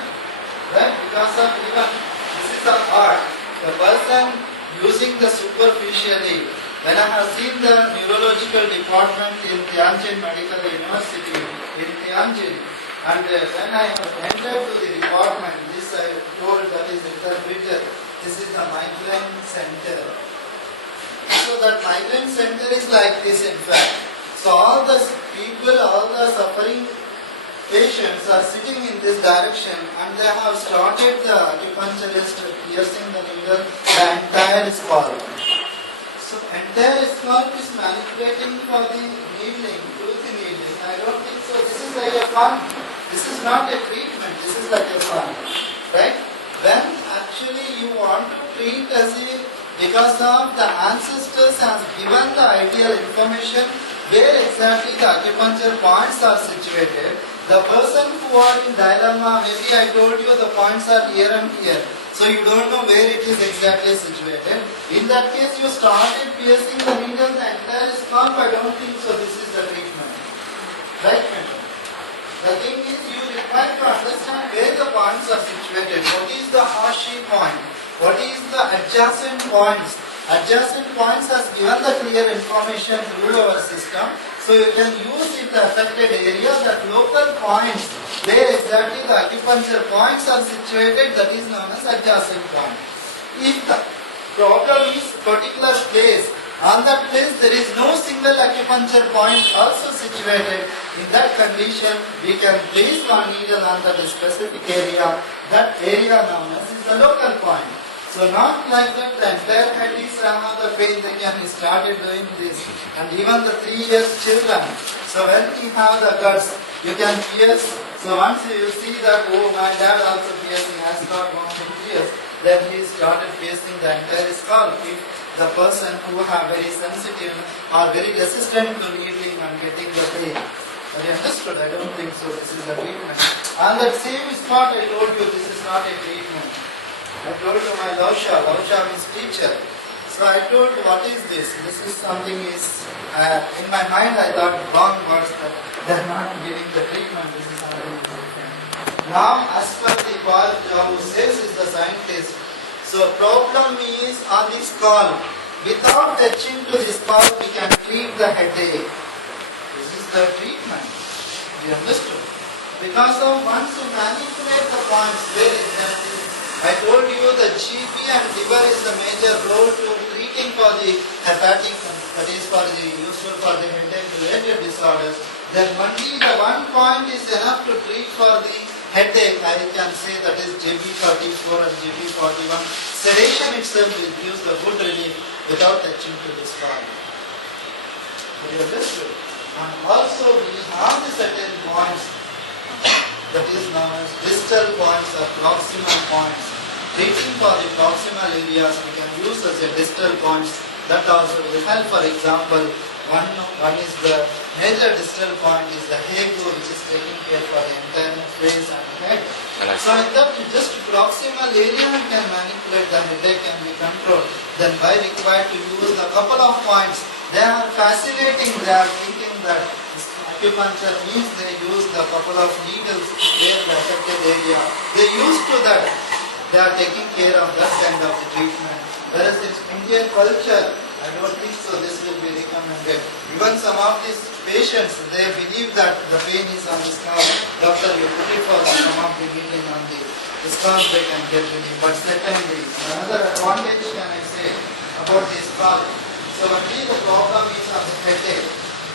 right? Because of even, this is the art. The person using the superficially. When I have seen the neurological department in Tianjin Medical University, in Tianjin, and when I have entered to the department, this I told that is interpreted, this is the migraine center. So that migraine center is like this in fact. So all the people, all the suffering patients are sitting in this direction and they have started the acupuncturist piercing the needle, the entire skull. So entire scalp is manipulating for the needling, through the needling. I don't think so. This is like a fun. This is not a treatment. This is like a fun, right? When actually you want to treat as a, because of the ancestors has given the ideal information where exactly the acupuncture points are situated. The person who are in dilemma, maybe I told you the points are here and here. So you don't know where it is exactly situated. In that case, you started piercing the needle, the entire scalp. I don't think so. This is the treatment, right? The thing is, you require to understand where the points are situated. What is the Hashi point? What is the adjacent points? Adjacent points has given the clear information through our system. So you can use in the affected area that local points where exactly the acupuncture points are situated, that is known as adjacent point. If the problem is particular place, on that place there is no single acupuncture point also situated, in that condition we can place one needle on that specific area. That area known as is the local point. So not like that the entire head is another pain, then he started doing this. And even the 3 years children. So when we have the guts, you can pierce. So once you see that, oh my dad also piercing, has got 1 years, then he started piercing the entire skull. If the person who are very sensitive or very resistant to needling and getting the pain. Have you understood? I don't think so. This is the treatment. On that same spot I told you this is not a treatment. I told to my Lausha means teacher. So I told, what is this? This is something is, in my mind I thought wrong words, that they are not giving the treatment, this is something different. Now as per the Paul who says is the scientist, so problem is on the skull. Without touching to the skull we can treat the headache. This is the treatment. You understood? Because of once you manipulate the points where exactly, I told you the GP and liver is the major role to treating for the hepatic, that is for the useful for the headache related disorders. Then only the one point is enough to treat for the headache. I can say that is JB34 and JB41. Sedation itself will give the good relief without touching to the skull. You understood? And also we have the certain points that is known as distal points or proximal points. Treating for the proximal areas we can use as a distal points. That also will help. For example, one is the major distal point is the Hegu, which is taking care for the entire face and head. So in that just proximal area we can manipulate the headache can be controlled. Then why required to use the couple of points? They are fascinating. They are thinking that acupuncture means they use the couple of needles where the affected area. They used to that. They are taking care of that kind of the treatment. Whereas in Indian culture, I don't think so this will be recommended. Even some of these patients, they believe that the pain is on the scalp. Doctor, you put it for some of the needling on the scalp, they can get relief. But secondly, another advantage can I say about the scalp. So actually the problem is on the headache.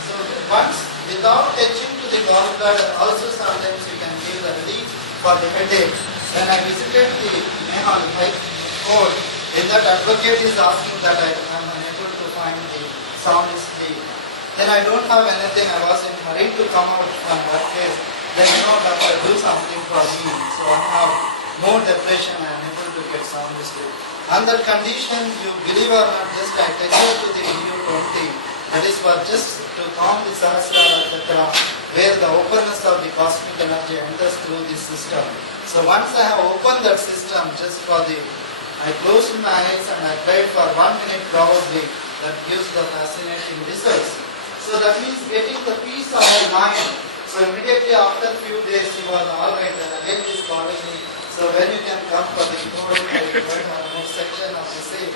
So once without touching to the gallbladder, also sometimes you can give the relief for the headache. When I visited the Nehal High Court, in that advocate is asking that I am unable to find the sound sleep. Then I don't have anything, I was in hurry to come out from that case. Then doctor, do something for me. So I have more depression, I am able to get sound sleep. On that condition, you believe or not, just I take you to the EU20. That is for just to calm the Sahasrara Chakra, where the openness of the cosmic energy enters through this system. So once I have opened that system, just for the, I closed my eyes and I prayed for 1 minute probably, that gives the fascinating results. So that means getting the peace of my mind. So immediately after few days he was alright, and again he is calling me. So when you can come for the course, I will have more section of the same.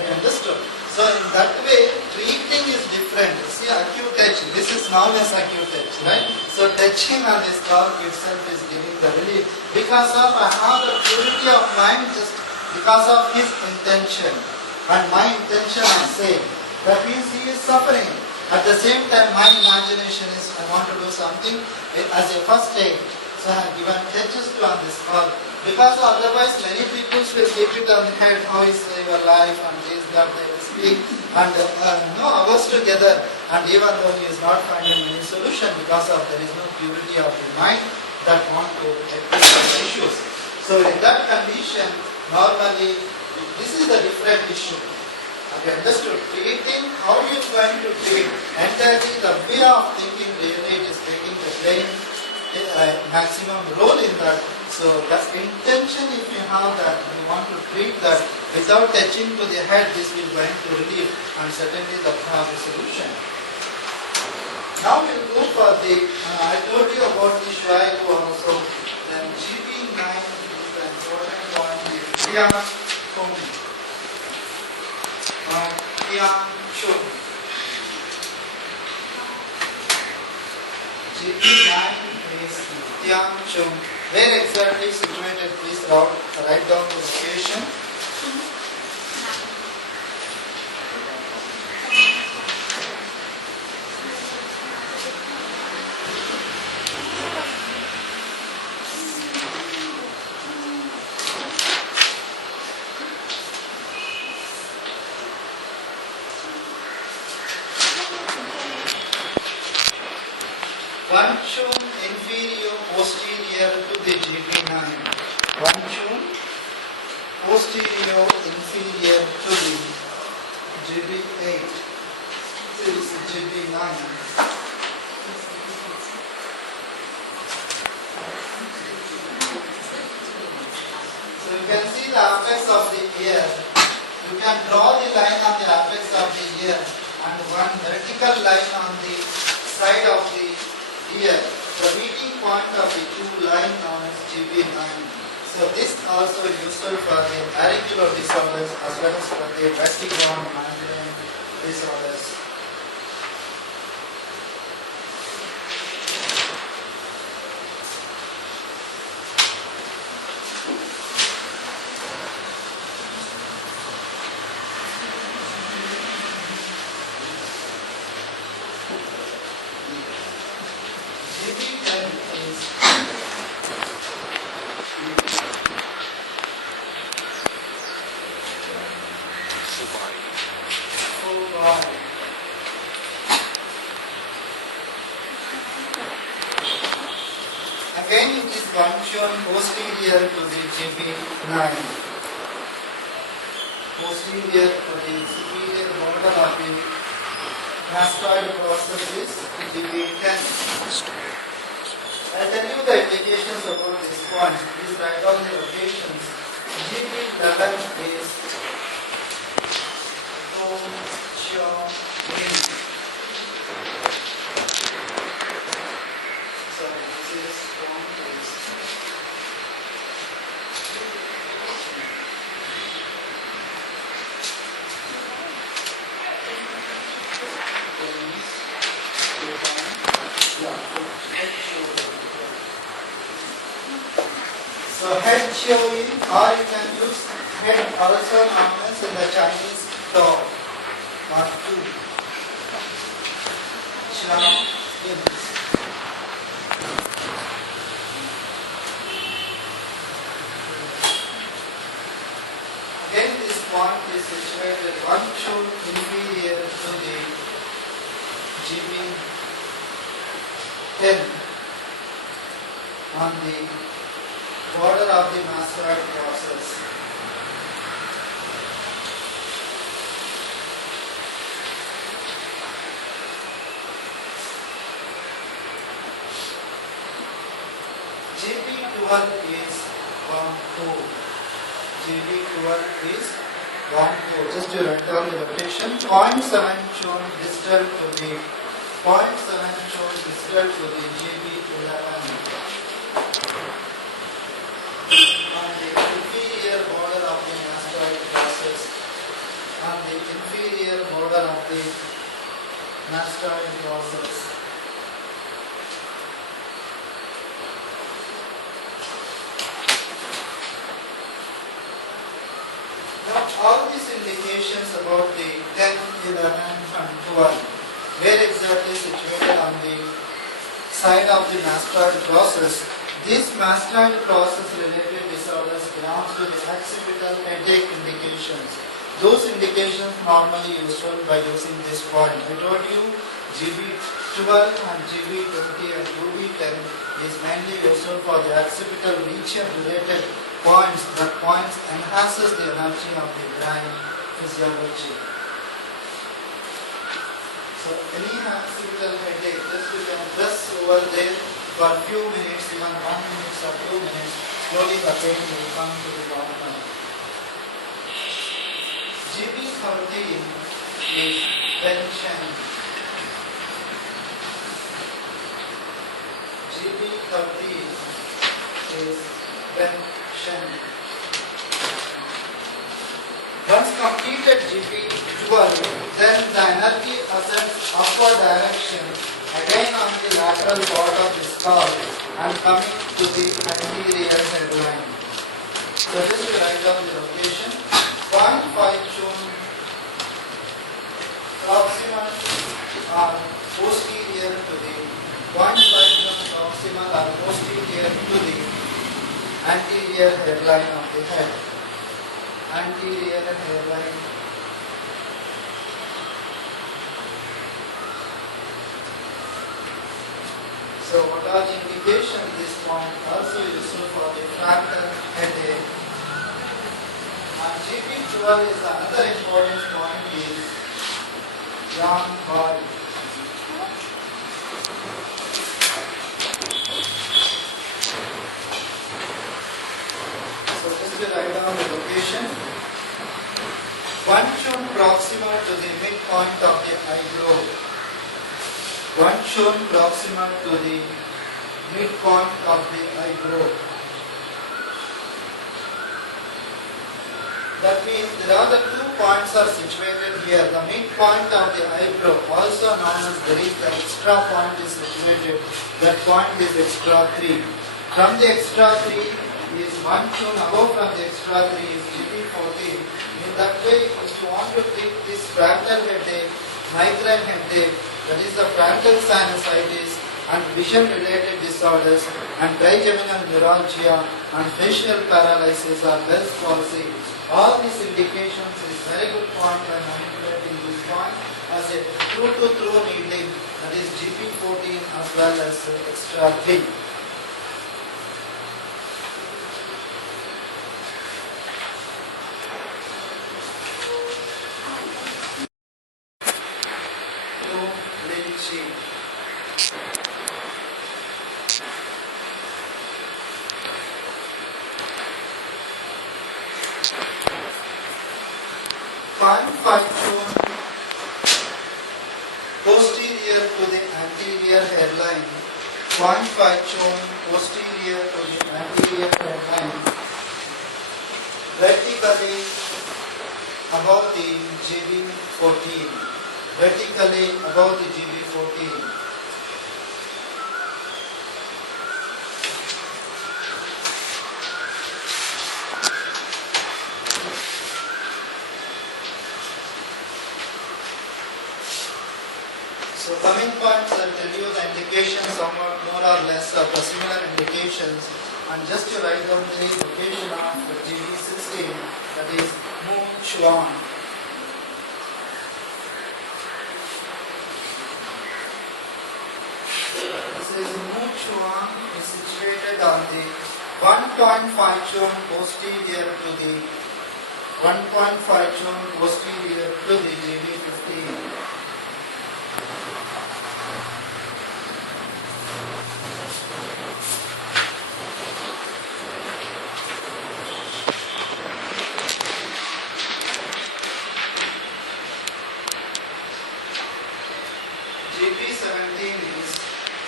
I understood. So in that way, treating is different. See, acute touch, this is known as acute touch, right? So touching on the scalp itself is giving the relief. Because of I have the purity of mind, just because of his intention. And my intention is same. That means he is suffering. At the same time, my imagination is, I want to do something as a first aid. So I have given touches to on this scalp. Because otherwise many people will keep it on the head, how is your life and this, that, they will speak. And hours together. And even though he is not finding any solution because of there is no purity of the mind that want to address the issues. So in that condition, normally, this is the different issue. Okay, understood. Treating, how you are going to treat? Entirely the way of thinking really it is taking the playing maximum role in that. So the intention, if you have that, you want to treat that without touching to the head, this will going to relieve and certainly the have a solution. Now we'll go for the, I told you about the Shvayu also, then GP9 is the important one, the Priya Kong. Tian Chung. GP9 is Tian Chung. Where exactly situated? Please write down the location. One Chung inferior posterior to the GP9. One Chung posterior inferior to the GP8. This is GP9. So you can see the apex of the ear. You can draw the line on the apex of the ear and one vertical line on the side of the ear. The meeting point of the two lines known as GP9. So this also useful for the auricular disorders as well as for the vertigo and migraine disorders. Again it is function posterior to the GP9. Posterior to the superior border of the mastoid process is GP10. I'll tell you the indications about this point. Please write down the locations. GP11 is Qiuyi, or you can use head, also known as in the Chinese dog or two. Qiao Yin. Again, this point is situated 1 chun inferior to the GB 10 on the border of the mastoid process. GB12 is 1-4. GB12 is 1-4. Just to write down the rotation. 0.7 chun distal to the 0.7 chun distal to the GB11. On the inferior border of the mastoid process. On the inferior border of the mastoid process. Now, all these indications about the 10, 11, and 12, where exactly situated on the side of the mastoid process, these mastoid process related disorders belongs to the occipital headache indications. Those indications normally useful by using this point. I told you GB12 and GB20 and UB10 is mainly useful for the occipital region related points. That points enhances the energy of the brain physiology. So any occipital headache, just you can press over there for a few minutes, even 1 minute or 2 minutes, slowly the pain will come to the bottom. GB13 is tension. GB13 is tension. Once completed GB12, then the energy ascends upward direction again on the lateral part of the skull and coming to the anterior headline. So just to write down the location. 0.5 chun proximal or posterior to the 0.5 chun proximal or posterior to the anterior hairline of the head. Anterior hairline. So what are the indications? This point also useful for the frontal headache. And GB12 is another important point is young body. So just to write down the location. 1 chun proximal to the midpoint of the eyebrow. 1 chun proximal to the midpoint of the eyebrow. That means there are the 2 points are situated here. The midpoint of the eyebrow, also known as there is the extra point is situated. That point is extra 3. From the extra 3 is 1 chun above from the extra 3 is GB14. In that way, if you want to treat this frontal headache, migraine headache, that is the frontal sinusitis and vision related disorders and trigeminal neuralgia and facial paralysis or Bell's palsy. All these indications is very good point when manipulating this point as a through to through needling, that is GB14 as well as extra 3. Posterior to the anterior hairline. 0.5 chun posterior to the anterior hairline. Vertically above the GB14. Vertically above the GB14. So coming points, I'll tell you the indications, somewhat more or less of the similar indications, and just to write down the location of the GB16, that is Mu Chuan. This is Mu Chuan is situated on the 1.5 chun posterior to the 1.5 chun posterior to the GB15. GB17 is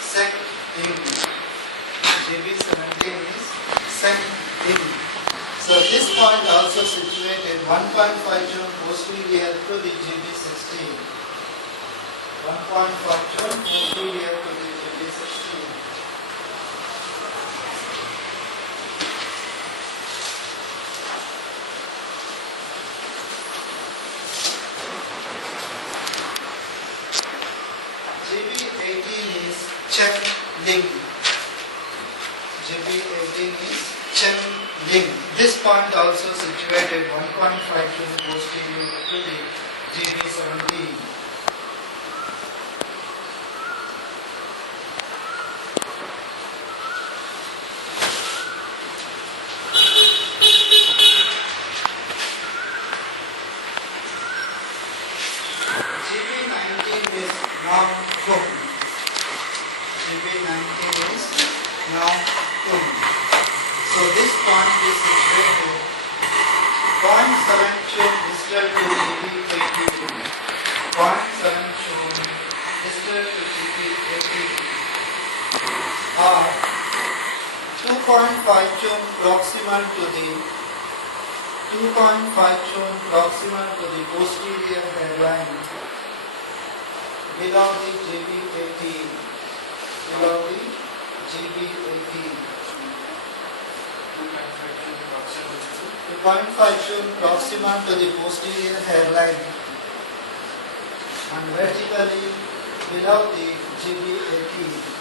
Seng Ding. GB17 is Seng Ding. So this point also situated 1.5 chun posterior to the GB16. 1.5 chun posterior to the GB16. GB18 is Chen Ling. GB18 is Chen Ling. This point also situated 1.5 chun posterior to the GB17. GB19 is Nam Kum. GB19 is Nam Kum. So this point is situated 0.7 chun distal to GB82. 0.7 chun distal to GB82. Or 2.5 chun proximal to the 2.5 chun proximal to the posterior hairline below the GB18. Below the GB18. 2.5 chun proximal to the posterior hairline and vertically below the GB18.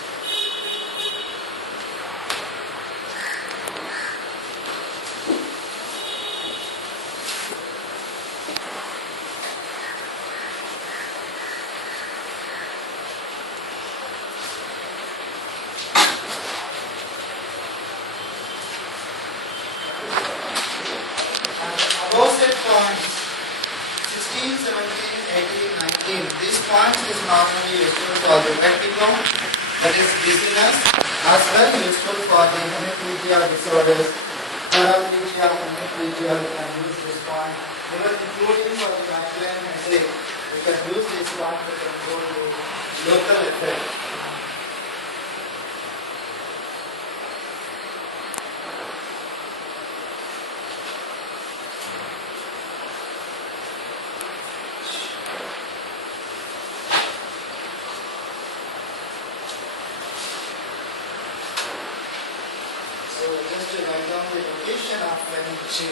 Opposite points 16, 17, 18, 19. These points is normally useful for the vertigo, that is dizziness, as well useful for the hemiplegia disorders. Paraplegia, hemiplegia, we can use this point. Even including for the migraine headache, we can use this point to control the local effect. So just to write down the location of G.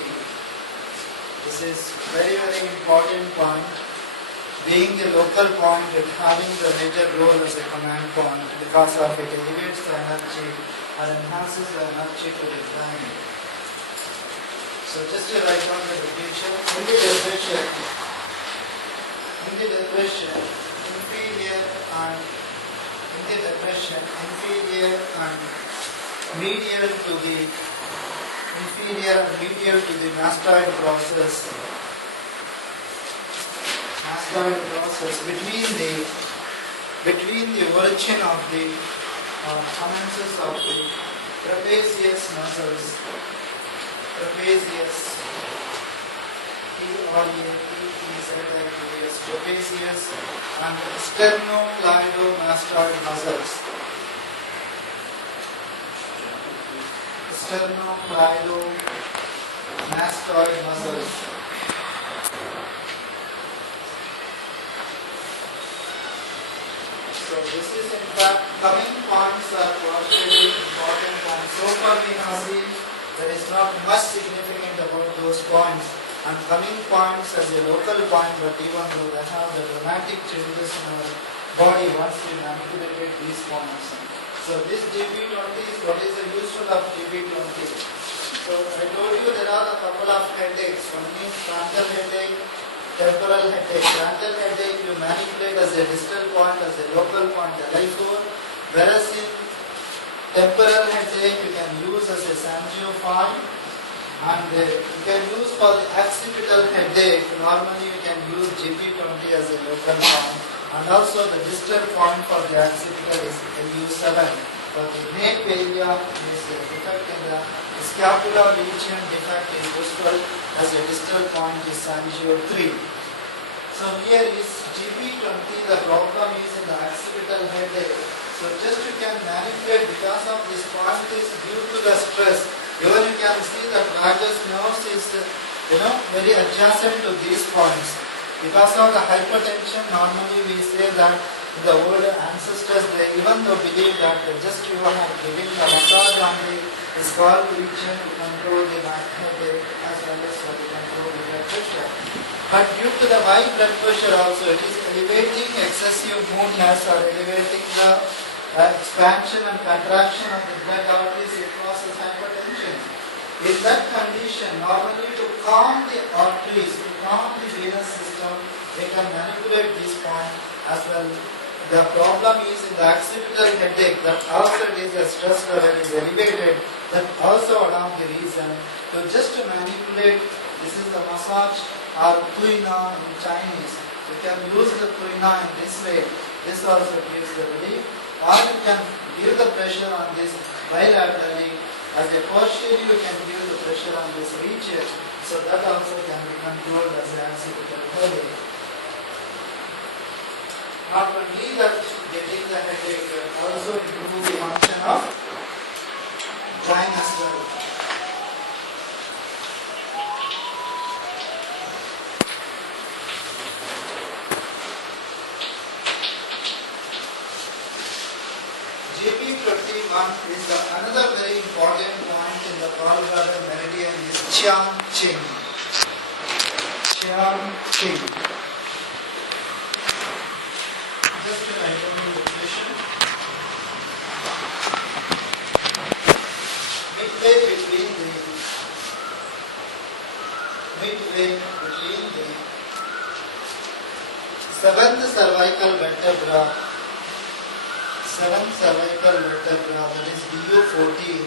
This is very important point. Being the local point and having the major role as a command point because of it elevates the energy or enhances the energy to the brain. So just to write down the location, in the depression, inferior and medial to the mastoid process between the origin of the commences of the trapezius muscles, trapezius, trapezius and sternocleidomastoid muscles. Sternocleidomastoid muscles. So this is in fact coming points are partially important points. So far we have seen there is not much significant about those points. And coming points as a local point, but even though they have the dramatic changes in our body once we manipulated these points. So this GB20 is what is the useful of GB20. So I told you there are a couple of headaches. One is frontal headache, temporal headache. Frontal headache you manipulate as a distal point, as a local point, Li4. Whereas in temporal headache you can use as a Sangiovine, and you can use for the occipital headache. Normally you can use GB20 as a local point, and also the distal point for the occipital is LU7. For the nape area is the defect in the scapular region, defect is useful as a distal point is Sangio3. So here is GB20, the problem is in the occipital headache. So just you can manipulate because of this point is due to the stress. Even you can see that vagus nerves is very adjacent to these points. Because of the hypertension, normally we say that the old ancestors, they even though believe that just you are giving the massage on the skull region to control the headache as well as to control the blood pressure. But due to the high blood pressure also, it is elevating excessive moodiness or elevating the expansion and contraction of the blood arteries, it causes hypertension. In that condition, normally to calm the arteries, to calm the venous system, they can manipulate this point as well. The problem is in the occipital headache, that also it is a stress level is elevated, that also along the reason. So just to manipulate, this is the massage or Tuina in Chinese. You can use the Tuina in this way. This also gives the relief. Or you can give the pressure on this bilaterally. As a partially you can give the pressure on this region. So that also can be controlled as an occipital headache. Not only that getting the headache, also improve the function of brain as well. GB21 is another very important point in the gallbladder meridian is Qiang Qing. Qiang Qing. Just an information. Midway between the seventh cervical vertebra, that is DU14,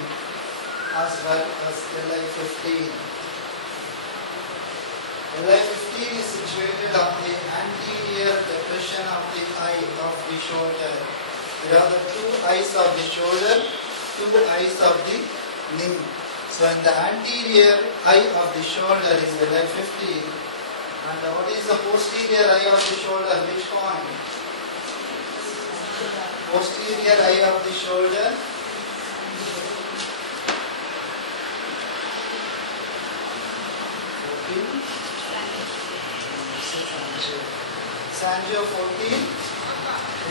as well as LI15. LI15 is situated on the anterior depression of the eye of the shoulder. There are the two eyes of the shoulder, two eyes of the knee. So in the anterior eye of the shoulder is LI15. And what is the posterior eye of the shoulder? Which point? Posterior eye of the shoulder. Sangio 14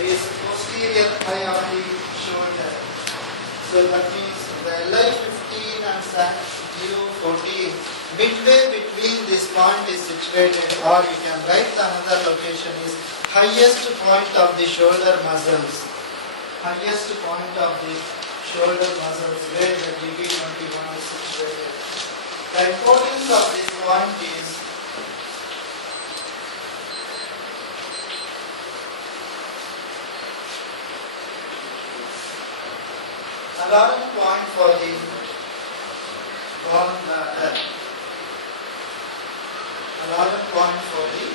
is posterior eye of the shoulder. So that means the LI15 and Sangio 14, midway between this point is situated, or you can write another location is highest point of the shoulder muscles. Highest point of the shoulder muscles where the GB21 is situated. The importance of this point is alarm point for the gallbladder. Alarm point for the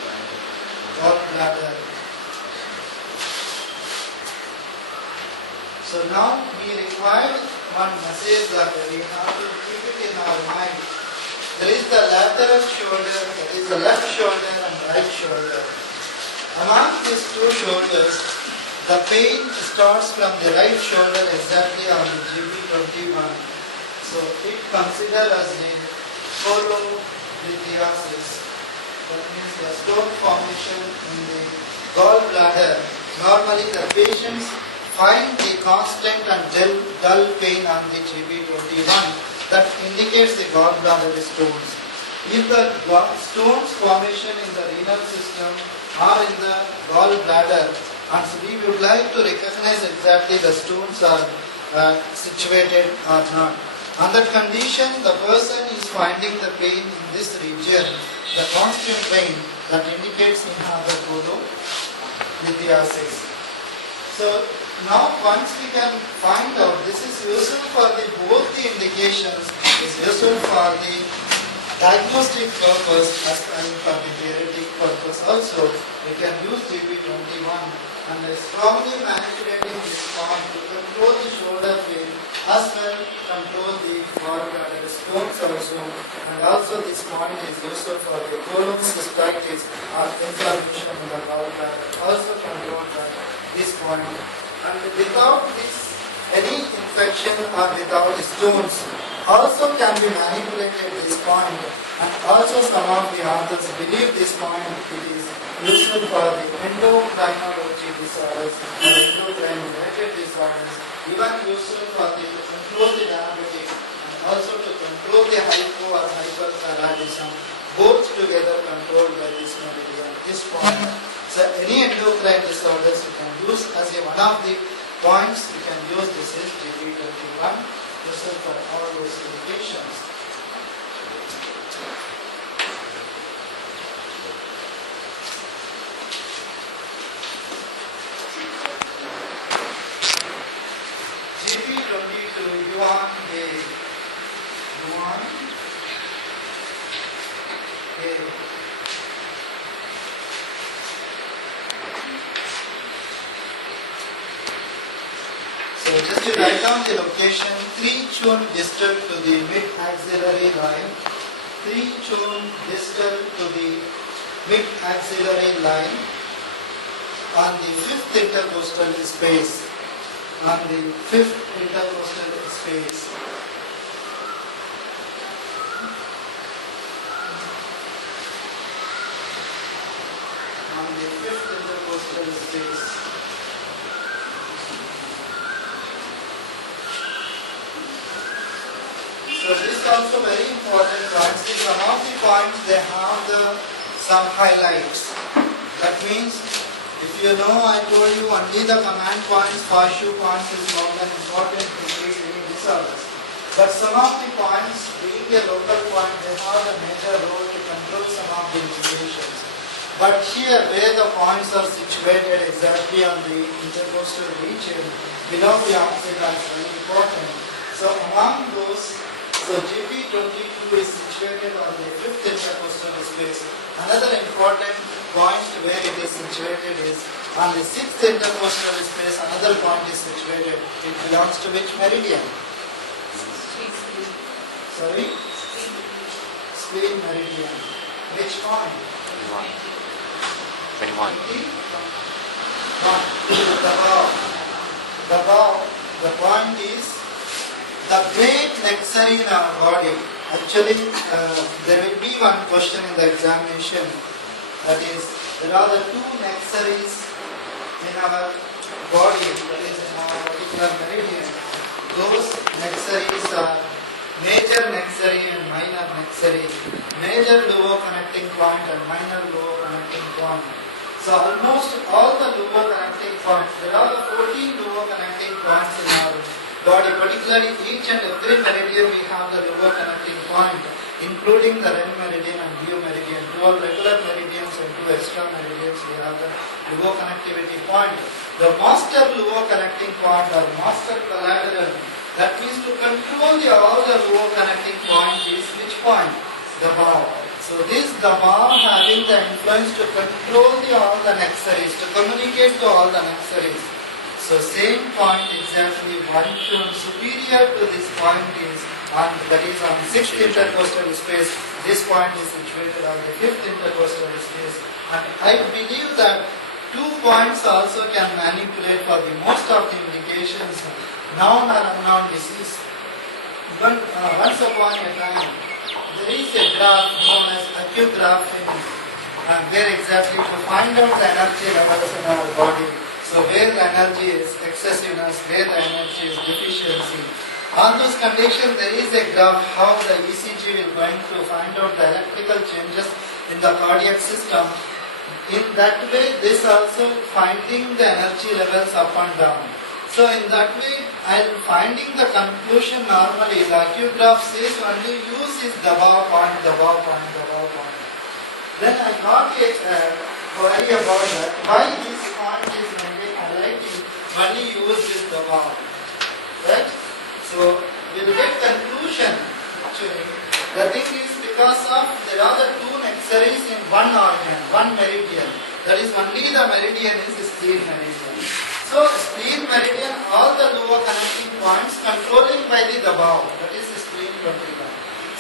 gallbladder. So now we require one message that we have to keep it in our mind. There is the lateral shoulder, there is the left shoulder and right shoulder. Among these two shoulders, the pain starts from the right shoulder exactly on the GB21. So it considered as the cholelithiasis. That means the stone formation in the gallbladder. Normally the patients find the constant and dull pain on the GB21. That indicates the gallbladder stones. If the stones formation in the renal system or in the gallbladder, And so we would like to recognize exactly the stones are situated or not. On that condition, the person is finding the pain in this region, the constant pain that indicates in the Guru Vidyasis. So now once we can find out, this is useful for both the indications, is useful for the diagnostic purpose as well as for the theoretic purpose also. We can use GB21 and strongly manipulating this form to control the shoulder pain as well control the gallbladder stones also, and also this point is useful for the cholecystitis or inflammation in the gallbladder, also control this point. And without this any infection or without stones also can be manipulated this point, and also some of the authors believe this point it is useful for the endocrinology disorders or endocrine related disorders, even useful for the to control the diabetes and also to control the hypo or hyperthyroidism, both together controlled by this meridian, this point. So any endocrine disorders you can use as one of the points you can use. This is GB21, useful for all those indications. GB22, Yuan A. Yuan A. So just to write down the location, 3 Chun distal to the mid-axillary line, 3 Chun distal to the mid-axillary line on the 5th intercostal space, on the 5th intercostal space. On the 5th intercostal space. So this is also very important point. See, some of the points they have some highlights. That means if you know, I told you only the command points, horseshoe points is not that important to treat any disorders. But some of the points, being a local point, they have a major role to control some of the indications. But here, where the points are situated exactly on the intercostal region, below the axilla is very important. So among those, so GB22 is situated on the 5th intercostal space. Another important point where it is situated is on the 6th intercostal space. Another point is situated. It belongs to which meridian? Sorry? Spleen meridian. Which point? 21. The point is the great nexary in our body. Actually, there will be one question in the examination. That is, there are the 2 nexaries in our body, that is in our particular meridian. Those nexaries are major nexary and minor nexary, major luvo connecting point and minor luvo connecting point. So almost all the luvo connecting points, there are 14 luvo connecting points in our body, particularly each and every meridian we have the luvo connecting point, including the REM meridian and DU meridian. 2 regular meridians and 2 extra meridians we have the luvo connectivity point. The master luvo connecting point or master collateral, that means to control all the luvo connecting point is which point? The bow. So this the bow having the influence to control all the nexaries, to communicate to all the nexaries. So same point exactly 1 tune superior to this point is on, that is on 6th intercostal space. This point is situated on the 5th intercostal space. And I believe that 2 points also can manipulate for the most of the indications, known or unknown disease. But once upon a time, there is a graph known as accugraphing, and where exactly to find out the energy levels in our body. So where the energy is excessiveness, where the energy is deficiency. On those conditions, there is a graph how the ECG is going to find out the electrical changes in the cardiac system In that way, this also finding the energy levels up and down. So in that way, I'll finding the conclusion normally. The acute says only use is Daba point, Daba point, Daba point. Then I got a worry about that. Why this point is mainly highlighting only use is Daba. Right? So we'll get conclusion actually. The thing is because of there are the two necessaries in one organ, one meridian. That is only the meridian is the spleen meridian. So spleen meridian, all the lower connecting points controlling by the Dabao, that is the spleen vertebra.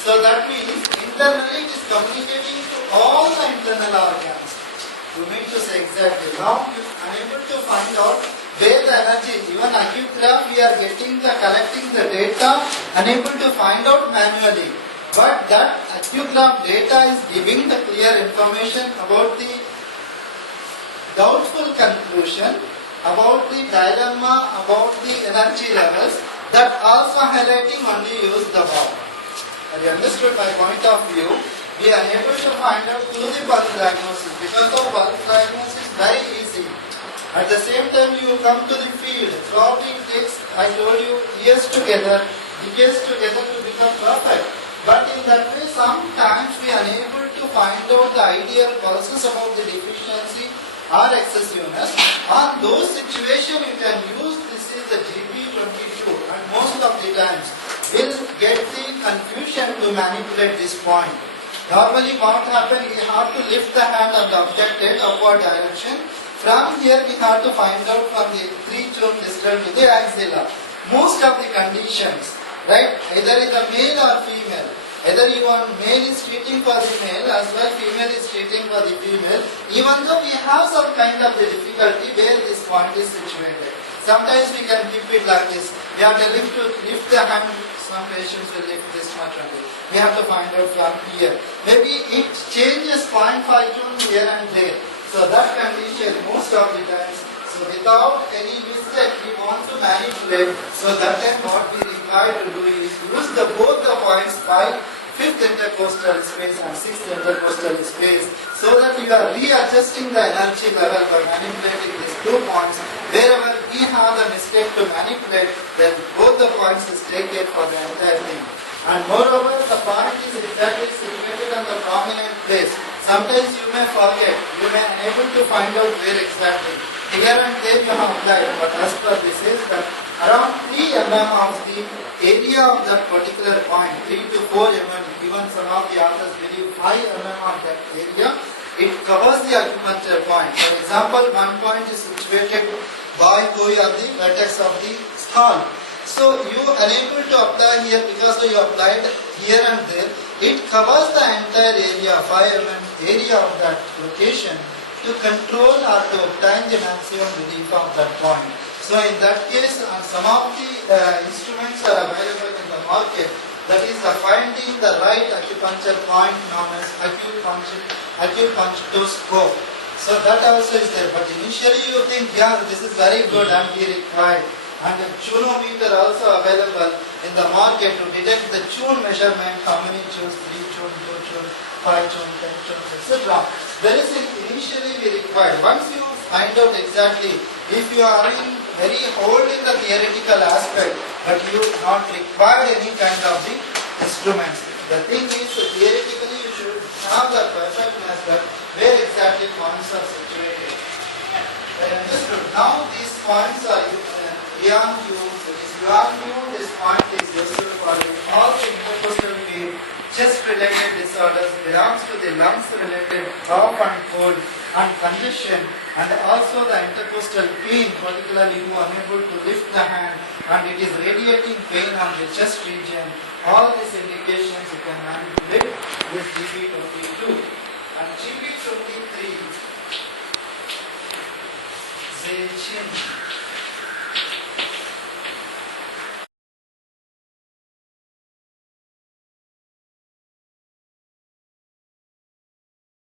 So that means internally it is communicating to all the internal organs. You mean to say exactly. Now you are unable to find out where the energy, even acute we are getting the collecting the data, unable to find out manually. But that acute data is giving the clear information about the doubtful conclusion, about the dilemma, about the energy levels, that also highlighting only use the bulb. Have you understood my point of view? We are able to find out through the bulk diagnosis. Because of bulk diagnosis is very easy. At the same time you come to the field. Probably it takes, I told you, years together, decades together to become perfect. But in that way, sometimes we are unable to find out the ideal pulses about the deficiency or excessiveness. On those situations, you can use this is the GP22, and most of the times will get the confusion to manipulate this point. Normally, what happens? We have to lift the hand and the object in upward direction. From here, we have to find out from the 3-tone distal to the axilla. Most of the conditions. Right? Either it's a male or female. Either you want male is treating for the male as well female is treating for the female. Even though we have some kind of the difficulty where this point is situated. Sometimes we can keep it like this. We have to lift the hand. Some patients will lift this much only. We have to find out from here. Maybe it changes 0.5 tone here and there. So that condition most of the times. So without any mistake we want to manipulate. So that time what we require to do is use both the points 5th intercostal space and 6th intercostal space so that you are readjusting the energy level by manipulating these 2 points. Wherever we have the mistake to manipulate, then both the points is taken for the entire thing. And moreover, the point is exactly situated on the prominent place. Sometimes you may forget, you may unable to find out where exactly. Here and there you have applied, but as per this is that around 3 mm of the area of that particular point, 3 to 4 mm, even some of the authors believe 5 mm of that area, it covers the acupuncture point. For example, one point is situated by going on the vertex of the skull. So you are unable to apply here because you applied here and there. It covers the entire area, 5 mm area of that location to control or to obtain the maximum relief of that point. So in that case, some of the instruments are available in the market. That is finding the right acupuncture point known as acupunctoscope. So that also is there. But initially you think, yeah, this is very good and we require. And the tunometer also available in the market to detect the tune measurement, how many tunes, 3 tune, 2 tune, 5 tune, 10 tunes, etc. There is initially we require. Once you find out exactly, if you are in very old in the theoretical aspect, but you not require any kind of the instruments. The thing is, theoretically you should have the perfectness that where exactly points are situated. I understood. Now these points are beyond you. Beyond you, this point is useful for you. All the intercostal pain, chest related disorders belongs to the lungs related cough and cold and congestion, and also the intercostal pain, particularly you are unable to lift the hand and it is radiating pain on the chest region. All these indications you can manipulate with GP22.